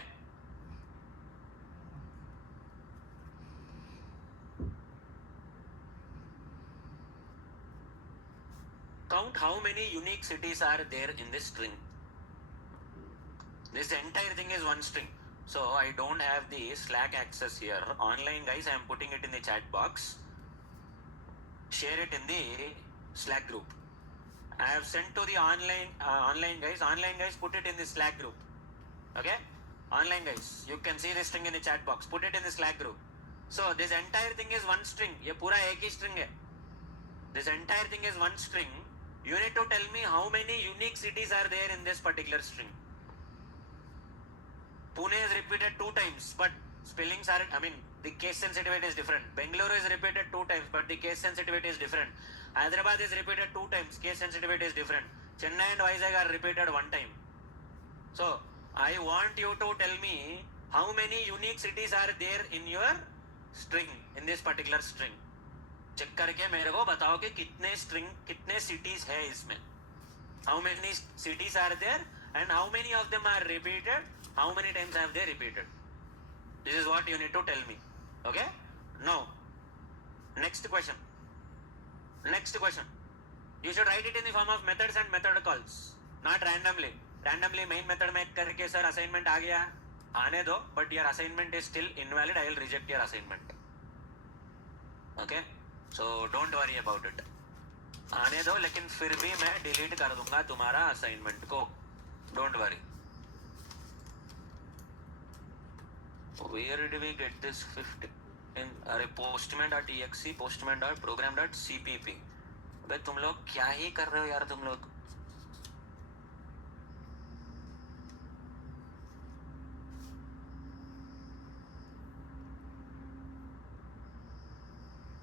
count how many unique cities are there in this string. This entire thing is one string. So I don't have the Slack access here. Online guys, I am putting it in the chat box. Share it in the Slack group. I have sent to the online guys. Online guys, put it in the Slack group. Okay? Online guys, you can see this string in the chat box. Put it in the Slack group. So this entire thing is one string. ये पूरा एक ही string है. This entire thing is one string. You need to tell me how many unique cities are there in this particular string. Pune is repeated 2 times, but spellings are, the case sensitivity is different. Bengaluru is repeated 2 times, but the case sensitivity is different. Hyderabad is repeated 2 times, case sensitivity is different. Chennai and Vizag are repeated 1 time. So, I want you to tell me how many unique cities are there in your string, in this particular string. Check करके मेरे को बताओ कि कितने cities है इसमें. How many cities are there and how many of them are repeated? How many times have they repeated? This is what you need to tell me. Okay? Now, next question. You should write it in the form of methods and method calls, not randomly. Randomly main method में करके sir assignment आ गया, आने दो, but your assignment is still invalid. I will reject your assignment. Okay? So don't worry about it. आने दो, लेकिन फिर भी मैं delete कर दूंगा तुम्हारा assignment को. Don't worry. Where did we get this 50? In अरे postman.exe, postman.program.cpp. अबे तुम लोग क्या ही कर रहे हो यार तुम लोग.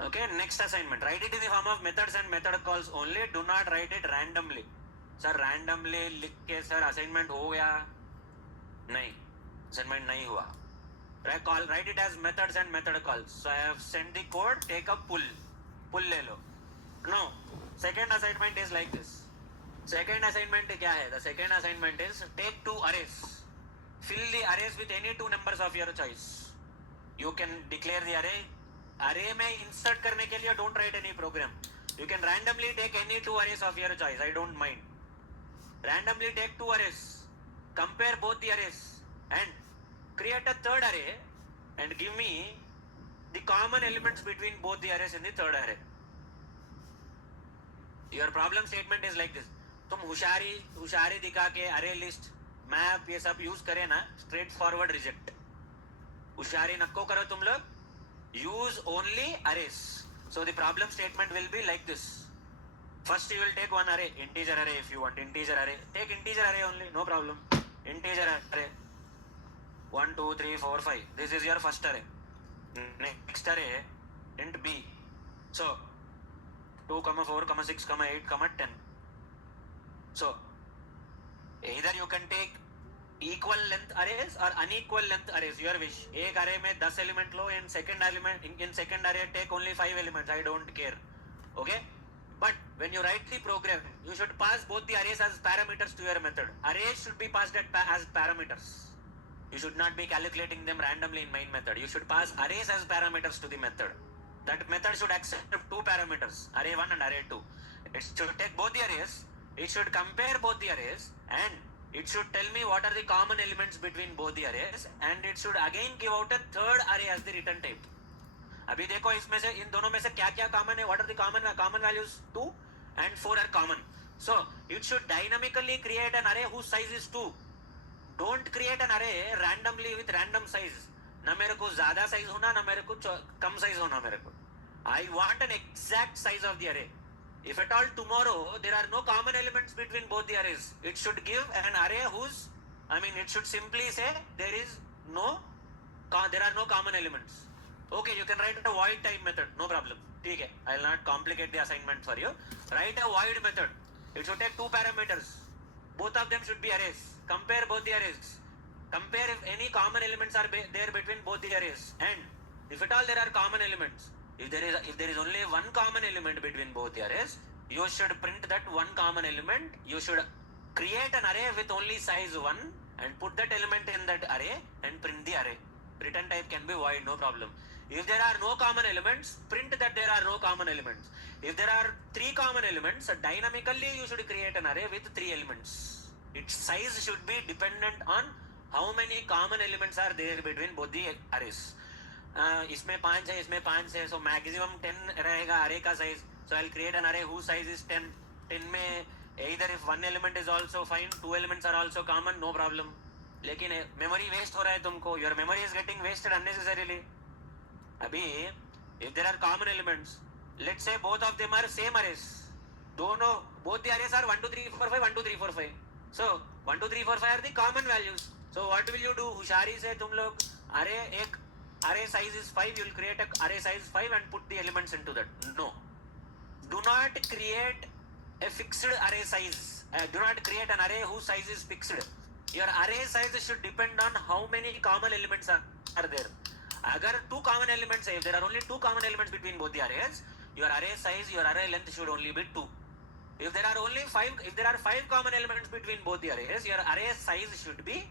Okay, next assignment. Write it in the form of methods and method calls only. Do not write it randomly. Sir, randomly लिख के sir assignment हो गया? नहीं, assignment नहीं हुआ. Write it as methods and method calls. So I have sent the code. Take a pull ले लो. No, second assignment is like this. Second assignment क्या है? The second assignment is take 2 arrays. Fill the arrays with any 2 numbers of your choice. You can declare the array. Array में insert करने के लिए don't write any program. You can randomly take any 2 arrays of your choice. I don't mind. Randomly take 2 arrays. Compare both the arrays and create a third array and give me the common elements between both the arrays in the third array. Your problem statement is like this. तुम होशियारी दिखा के array list, map ये सब use करे ना, straight forward reject. होशियारी नको करो तुम लोग. Use only arrays. So the problem statement will be like this. First you will take one array, integer array if you want integer array. Take integer array only, no problem. Integer array 1, 2, 3, 4, 5. This is your first array. Next array int b. So 2, 4, 6, 8, 10. So either you can take equal length arrays or unequal length arrays, your wish. एक array में 10 element low, in second array take only 5 elements. I don't care. Okay? But when you write the program, you should pass both the arrays as parameters to your method. Arrays should be passed as parameters. You should not be calculating them randomly in main method. You should pass arrays as parameters to the method. That method should accept 2 parameters, array 1 and array 2. It should take both the arrays. It should compare both the arrays and it should tell me what are the common elements between both the arrays and it should again give out a third array as the return type. अभी देखो इसमें से इन दोनों में से क्या क्या common है. What are the common values? 2 and 4 are common. So it should dynamically create an array whose size is 2. Don't create an array randomly with random size. ना मेरे को ज़्यादा size होना, ना मेरे को कम size होना मेरे को. I want an exact size of the array. If at all tomorrow there are no common elements between both the arrays, it should give an array it should simply say there are no common elements. Okay, you can write a void type method, no problem. ठीक है, I will not complicate the assignment for you. Write a void method. It should take 2 parameters. Both of them should be arrays. Compare both the arrays. Compare if any common elements are there between both the arrays. And if at all there are common elements, if there is only one common element between both the arrays, you should print that one common element. You should create an array with only size 1 and put that element in that array and print the array. Return type can be void, no problem. If there are no common elements, print that there are no common elements. If there are 3 common elements, dynamically you should create an array with 3 elements. Its size should be dependent on how many common elements are there between both the arrays. इसमें 5 है, इसमें 5 है, so maximum 10 रहेगा array का size. So I'll create an array whose size is 10. 10 में either if one element is also fine, 2 elements are also common, no problem. लेकिन memory waste हो रहा है तुमको, your memory is getting wasted unnecessarily. अभी if there are common elements, let's say both of them are same arrays, दोनों both the arrays are 1 2 3 4 5 1 2 3 4 5, so 1 2 3 4 5 are the common values. So what will you do? होशियारी से तुम लोग एक array size is 5, you will create a array size 5 and put the elements into that. No, do not create a fixed array size. Do not create an array whose size is fixed. Your array size should depend on how many common elements are there. अगर 2 common elements है, if there are only 2 common elements between both the arrays, your array size, your array length should only be 2. If there are only 5, if there are 5 common elements between both the arrays, your array size should be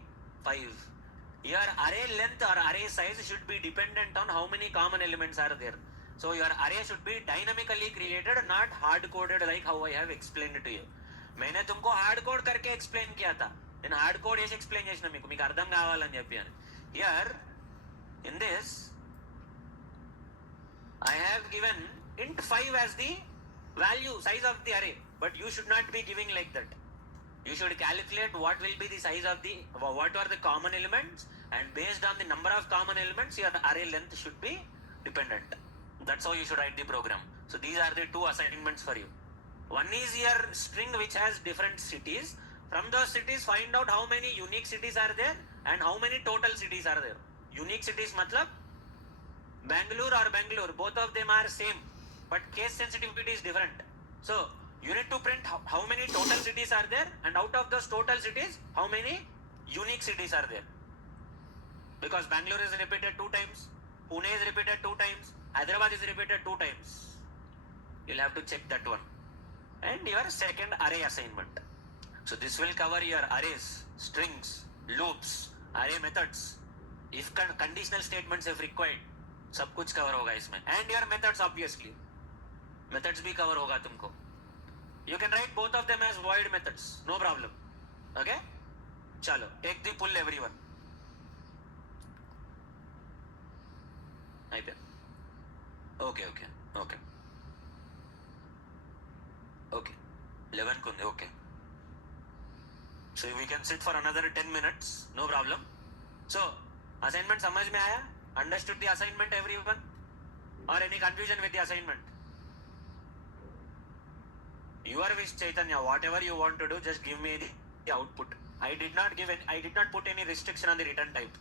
5. Your array length or array size should be dependent on how many common elements are there. So your array should be dynamically created, not hard coded like how I have explained to you. मैंने तुमको hard code करके explain किया था. నేను hard code చేసి explain చేసిన మీకు అర్థం కావాలని చెప్పి. Here in this I have given int 5 as the value size of the array, but you should not be giving like that. You should calculate what will be the size of the, what are the common elements, and based on the number of common elements your array length should be dependent. That's how you should write the program. So these are the 2 assignments for you. One is your string which has different cities. From those cities find out how many unique cities are there and how many total cities are there. Unique cities matlab Bangalore or Bangalore, both of them are same, but case sensitivity is different. So you need to print how many total cities are there, and out of those total cities how many unique cities are there. Because Bangalore is repeated 2 times, Pune is repeated 2 times, Hyderabad is repeated 2 times. You'll have to check that one. And your second array assignment. So this will cover your arrays, strings, loops, array methods, if conditional statements if required, सब कुछ cover होगा इसमें. And your methods obviously. Methods भी cover होगा तुमको. You can write both of them as void methods, no problem. Okay? चलो, take the pull everyone. అయిపోయి. Okay. 11 kunde. Okay. So we can sit for another 10 minutes, no problem. So assignment समझ में आया? Understood the assignment everyone? Or any confusion with the assignment? Your wish, Chaitanya. Whatever you want to do, just give me the output. I did not put any restriction on the return type.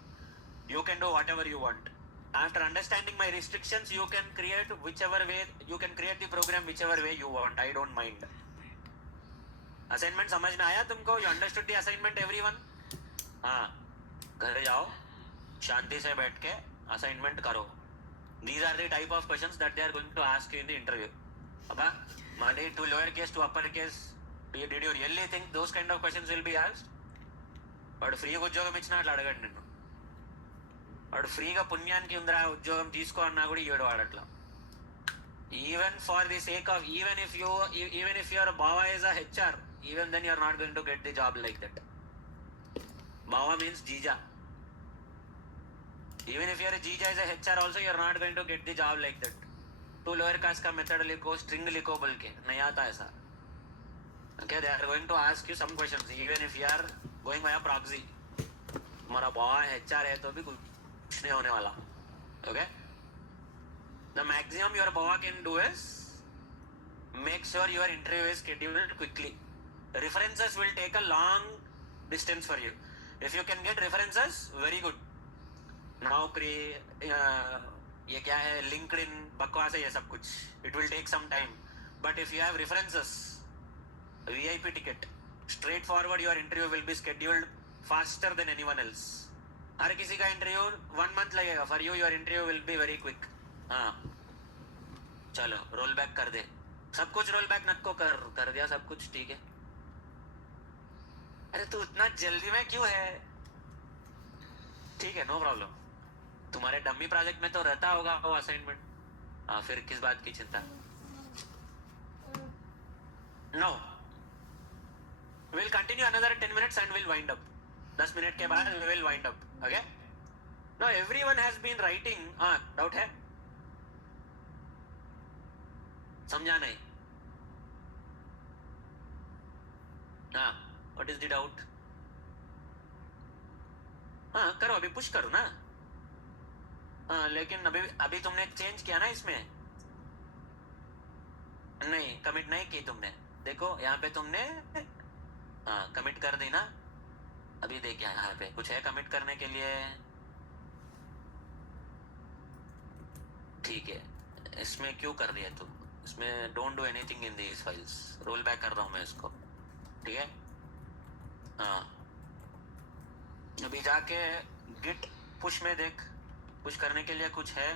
You can do whatever you want. After understanding my restrictions, you can create whichever way, you can create the program whichever way you want. I don't mind. Assignment समझ में आया तुमको? You understood the assignment everyone? हाँ, घर जाओ, शांति से बैठ के assignment करो. These are the type of questions that they are going to ask you in the interview. Abba, Monday to lowercase to uppercase. Did you really think those kind of questions will be asked? వాడు ఫ్రీగా ఉద్యోగం ఇచ్చినా అట్లా అడగండి నిన్ను. వాడు ఫ్రీగా పుణ్యానికి ఉందిరా ఉద్యోగం తీసుకో అన్నా కూడా ఇవ్వడు వాడు అట్లా. Even for the sake of, even if your Baba is a HR, even then you are not going to get the job like that. Baba means Jija. Even if your Jija is a HR also, you are not going to get the job like that. To lower caste का method लिखो, string लिखो बोल के नहीं आता ऐसा. Okay, they are going to ask you some questions even if you are going via proxy. हमारा Baba HR है तो भी कुछ नहीं होने वाला. Okay. The maximum your Baba can do is make sure your interview is scheduled quickly. References will take a long distance for you. If you can get references, very good. Naukri, ये क्या है, LinkedIn, बकवास है ये सब कुछ. It will take some time. But if you have references, VIP ticket, straightforward your interview will be scheduled faster than anyone else. हर किसी का interview 1 month लगेगा. For you, your interview will be very quick. हाँ, चलो roll back कर दे. सब कुछ roll back नक्को कर दिया सब कुछ. ठीक है. अरे तू इतना जल्दी में क्यों है? ठीक है, नो प्रॉब्लम. तुम्हारे डमी प्रोजेक्ट में तो रहता होगा वो असाइनमेंट. हाँ, फिर किस बात की चिंता. No, will continue another 10 minutes and we'll wind up. 10 मिनट के बाद we will wind up. Okay? Now everyone has been writing. हाँ, डाउट है? समझा नहीं? हाँ, what is the doubt? हाँ, करो, अभी पुश करो ना. हाँ, लेकिन अभी तुमने चेंज किया ना इसमें. नहीं, कमिट नहीं की तुमने. देखो यहाँ पे तुमने हाँ कमिट कर दी ना. अभी देखिए यहाँ पे कुछ है कमिट करने के लिए. ठीक है, इसमें क्यों कर रही है तुम? इसमें don't do anything in these files. Roll back कर रहा हूँ मैं इसको. ठीक है. हाँ, अभी जाके गिट पुश में देख. पुश करने के लिए कुछ है.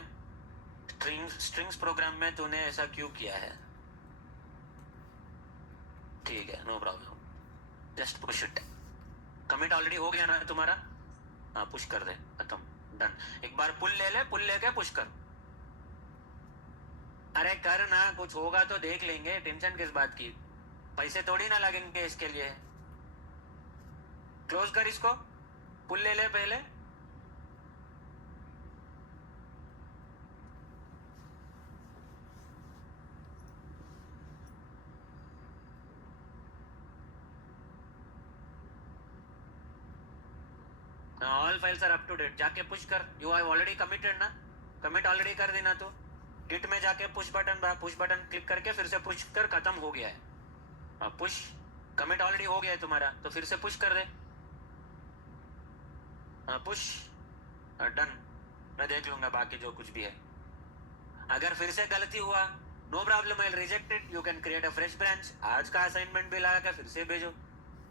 स्ट्रिंग्स प्रोग्राम में तूने ऐसा क्यों किया है? ठीक है, no problem. Just push it. Commit already हो गया ना तुम्हारा. हाँ, पुश कर दे, खत्म, डन. एक बार पुल ले ले, पुल लेके पुश कर. अरे कर ना, कुछ होगा तो देख लेंगे. टेंशन किस बात की? पैसे थोड़ी ना लगेंगे इसके लिए. क्लोज कर इसको. पुल ले ले पहले. All files are up to date. जाके पुश कर. यू हैव ऑलरेडी कमिटेड ना. कमिट ऑलरेडी कर देना. तो गिट में जाके पुश बटन क्लिक करके फिर से पुश कर. खत्म हो गया है. पुश कमिट ऑलरेडी हो गया है तुम्हारा, तो फिर से पुश कर दे. Push done. मैं देख लूंगा बाकी जो कुछ भी है. अगर फिर से गलती हुआ, no problem, I will reject it. You can create a fresh branch. आज का असाइनमेंट भी लगा कर फिर से भेजो,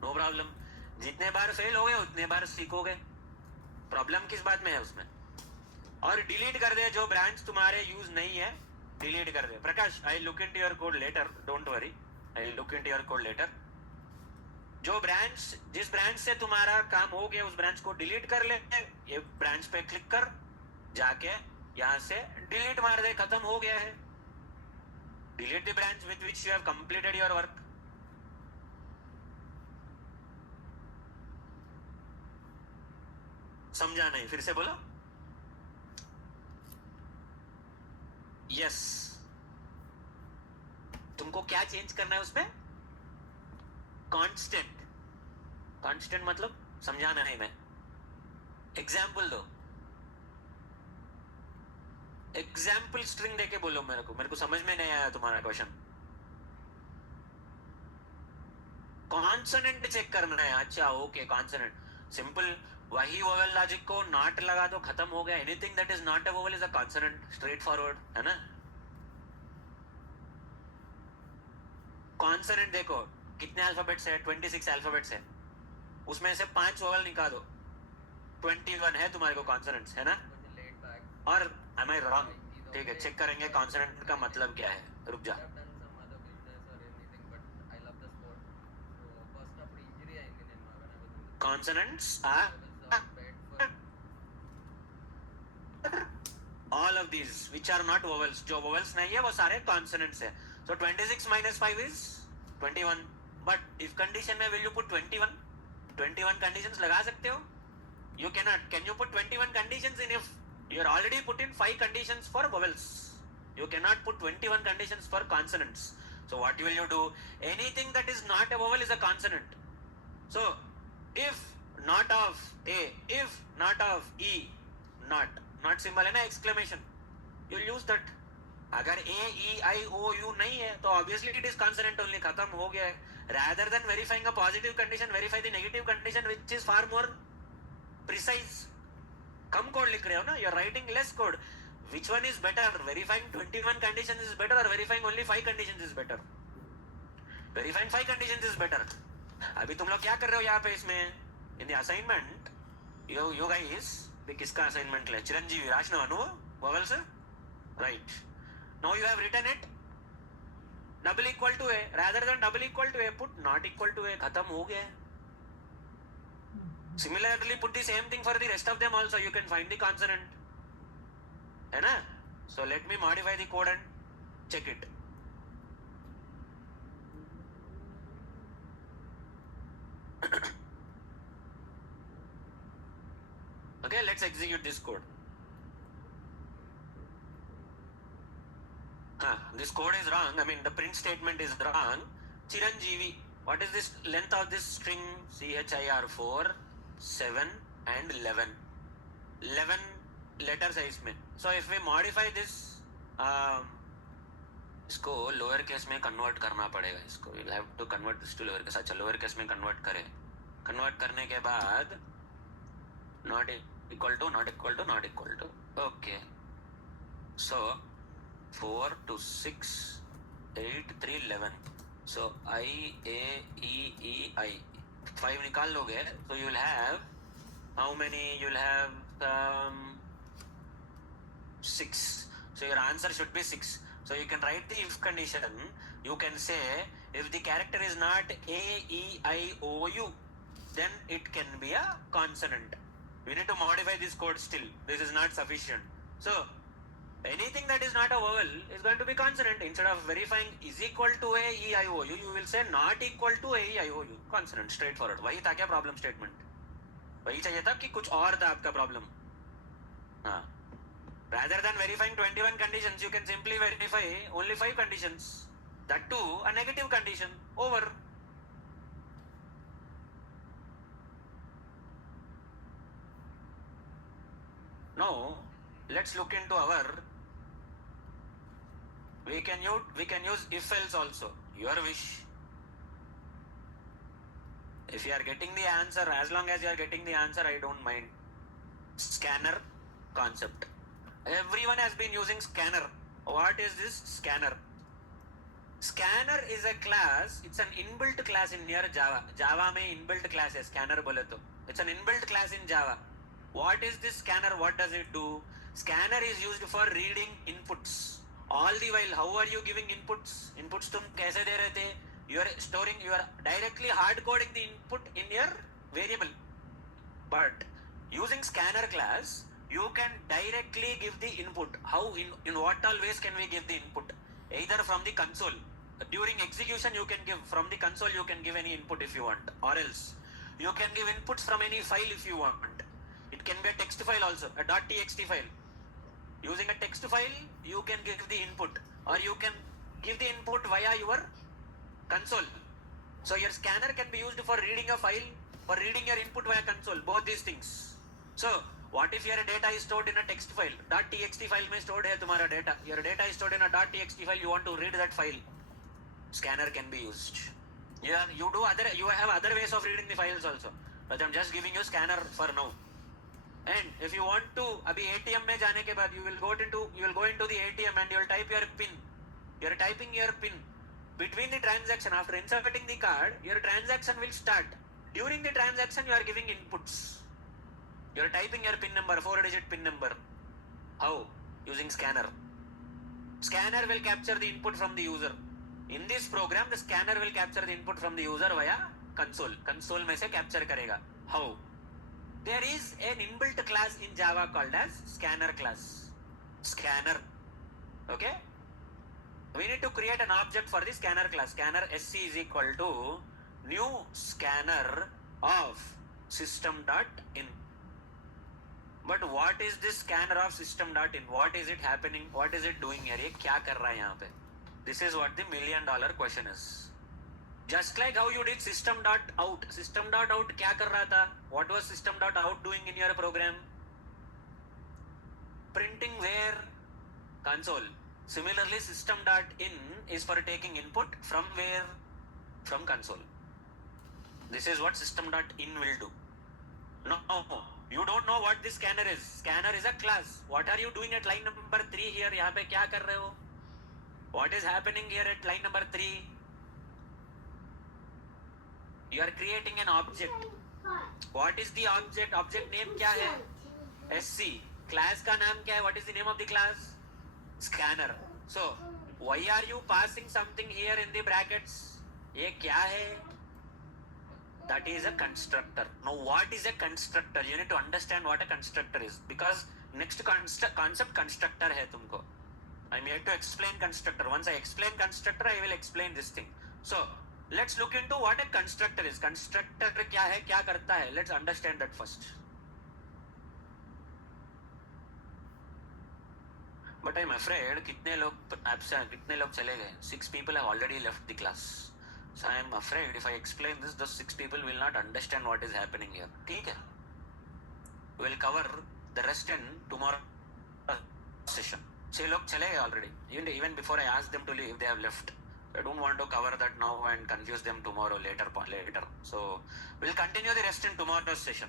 नो प्रॉब्लम. जितने बार फेल हो गए उतने बार सीखोगे. प्रॉब्लम किस बात में है उसमें? और डिलीट कर दे जो ब्रांच तुम्हारे यूज नहीं है. डिलीट कर दे. Prakash, I look into your code later, don't worry, I look into your code later. जो ब्रांच, जिस ब्रांच से तुम्हारा काम हो गया उस ब्रांच को डिलीट कर ले. ये ब्रांच पे क्लिक कर, जाके यहां से डिलीट मार दे. खत्म हो गया है. Delete the branch with which you have completed your work. समझा नहीं? फिर से बोलो. यस. तुमको क्या चेंज करना है उसमें? कांस्टेंट. कांस्टेंट मतलब समझाना है. मैं एग्जाम्पल दो. एग्जाम्पल स्ट्रिंग देके बोलो मेरे को समझ में नहीं आया तुम्हारा क्वेश्चन. कॉन्सोनेंट चेक करना है. अच्छा, ओके, कॉन्सोनेंट सिंपल. वही वोवेल लॉजिक को नॉट लगा दो, खत्म हो गया. Anything that is not a vowel is a consonant. Straight forward है ना. कॉन्सोनेंट देखो कितने अल्फाबेट्स है? 26 अल्फाबेट्स है. उसमें से 5 वोवेल निकाल दो. 21 है तुम्हारे को कॉन्सोनेंट्स, है ना? और am I wrong? ठीक है, चेक करेंगे कॉन्सोनेंट का मतलब क्या है. रुक जा. Consonants are all of these which are not vowels. जो vowels नहीं है वो सारे consonants है. So 26 minus 5 is 21. But if condition में will you put 21? 21 conditions लगा सकते हो? You cannot. Can you put 21 conditions in if you are already put in 5 conditions for vowels? You cannot put 21 conditions for consonants. So what will you do? Anything that is not a vowel is a consonant. So if not of A, if not of E, not symbol है ना, exclamation, you will use that. अगर A E I O U नहीं है तो obviously it is consonant only. खत्म हो गया है. Rather than verifying a positive condition, verify the negative condition which is far more precise. कम कोड लिख रहे हो ना, you are writing less code. Which one is better? Verifying 21 conditions is better और verifying only 5 conditions is better? Verifying 5 conditions is better. अभी तुम लोग क्या कर रहे हो यहाँ पे इसमें in the assignment? You guys, किसका असाइनमेंट है? चिरंजीवी, राशना, अनु, वोवेल से, right. Now you have written it double equal to A. Rather than double equal to A put not equal to A. खत्म हो गया. Similarly put the same thing for the rest of them also. You can find the consonant, है ना? So let me modify the code and check it. Okay, let's execute this code. This code is wrong. I mean, the print statement is wrong. Chiranjeevi, what is this length of this string? CHIR 4, 7 and 11. 11 letter size में. So if we modify this, इसको lower case में convert करना पड़ेगा. इसको we'll have to convert this to lower case. अच्छा, lower case में convert करें. Convert करने के बाद not equal to, not equal to, not equal to. Okay. So 4 to 6, 8, 3, 11. So I, A, E, I. 5 निकाल लोगे, so you will have how many? You will have 6. So your answer should be 6. So you can write the if condition. You can say if the character is not A, E, I, O, U, then it can be a consonant. We need to modify this code still. This is not sufficient. So anything that is not a vowel is going to be consonant. Instead of verifying is equal to A, E, I, O, U, you will say not equal to A, E, I, O, U. Consonant, straightforward. वही था क्या problem statement? वही चाहिए था कि कुछ और था आपका problem? हाँ. Rather than verifying 21 conditions, you can simply verify only 5 conditions. That too, a negative condition. Over. Now, let's look into our. We can use if else also. Your wish. If you are getting the answer, as long as you are getting the answer, I don't mind. Scanner concept. Everyone has been using scanner. What is this scanner? Scanner is a class. It's an inbuilt class in your Java. Java में inbuilt class है scanner बोले तो. It's an inbuilt class in Java. What is this scanner? What does it do? Scanner is used for reading inputs. All the while, how are you giving inputs? Inputs तुम कैसे दे रहे थे? You are storing. You are directly hard coding the input in your variable. But using scanner class, you can directly give the input. How? In what all ways can we give the input? Either from the console. During execution, you can give from the console. You can give any input if you want, or else you can give inputs from any file if you want. It can be a text file also, a .txt file. Using a text file, you can give the input, or you can give the input via your console. So your scanner can be used for reading a file, for reading your input via console, both these things. So what if your data is stored in a text file? .txt file में stored है तुम्हारा data. Your data is stored in a .txt file. You want to read that file. Scanner can be used. You have other ways of reading the files also. But I'm just giving you scanner for now. And if you want to, अभी ATM में जाने के बाद you will go into the ATM and you will type your PIN. You are typing your PIN. Between the transaction, after inserting the card, your transaction will start. During the transaction, you are giving inputs. You are typing your PIN number, 4-digit PIN number. How? Using scanner. Scanner will capture the input from the user. In this program, the scanner will capture the input from the user via console. Console में से capture करेगा. How? There is an inbuilt class in Java called as scanner class. Scanner. Okay? We need to create an object for the scanner class. Scanner sc is equal to new scanner of system.in. But what is this scanner of system.in? What is it happening? What is it doing here? ये क्या कर रहा है यहाँ पे? This is what the $1 million question is. Just like how you did system.out. System.out क्या कर रहा था? What was system.out doing in your program? Printing where? Console. Similarly, system.in is for taking input from where? From console. This is what system.in will do. No, you don't know what this scanner is. Scanner is a class. What are you doing at line number 3 here? यहाँ पे क्या कर रहे हो? What is happening here at line number 3? You are creating an object. What is the object? Object name क्या है? SC. Class का नाम क्या है? What is the name of the class? Scanner. So, why are you passing something here in the brackets? ये क्या है? That is a constructor. Now, what is a constructor? You need to understand what a constructor is, because next concept constructor है तुमको. I'm here to explain constructor. Once I explain constructor, I will explain this thing. So, Let's look into what a constructor is. Constructor क्या है, क्या करता है? Let's understand that first. But I'm afraid कितने लोग absent, कितने लोग चले गए? 6 people have already left the class. So I'm afraid if I explain this, those 6 people will not understand what is happening here. ठीक है? We'll cover the rest in tomorrow session. 6 लोग चले गए already. Even before I asked them to leave, they have left. I don't want to cover that now and confuse them tomorrow later. So we'll continue the rest in tomorrow's session.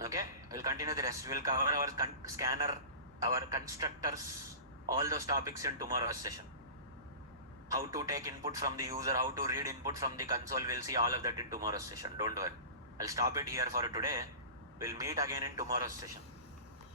Okay, we'll continue the rest. We'll cover our scanner, our constructors, all those topics in tomorrow's session. How to take input from the user, how to read input from the console. We'll see all of that in tomorrow's session. Don't worry. I'll stop it here for today. We'll meet again in tomorrow's session.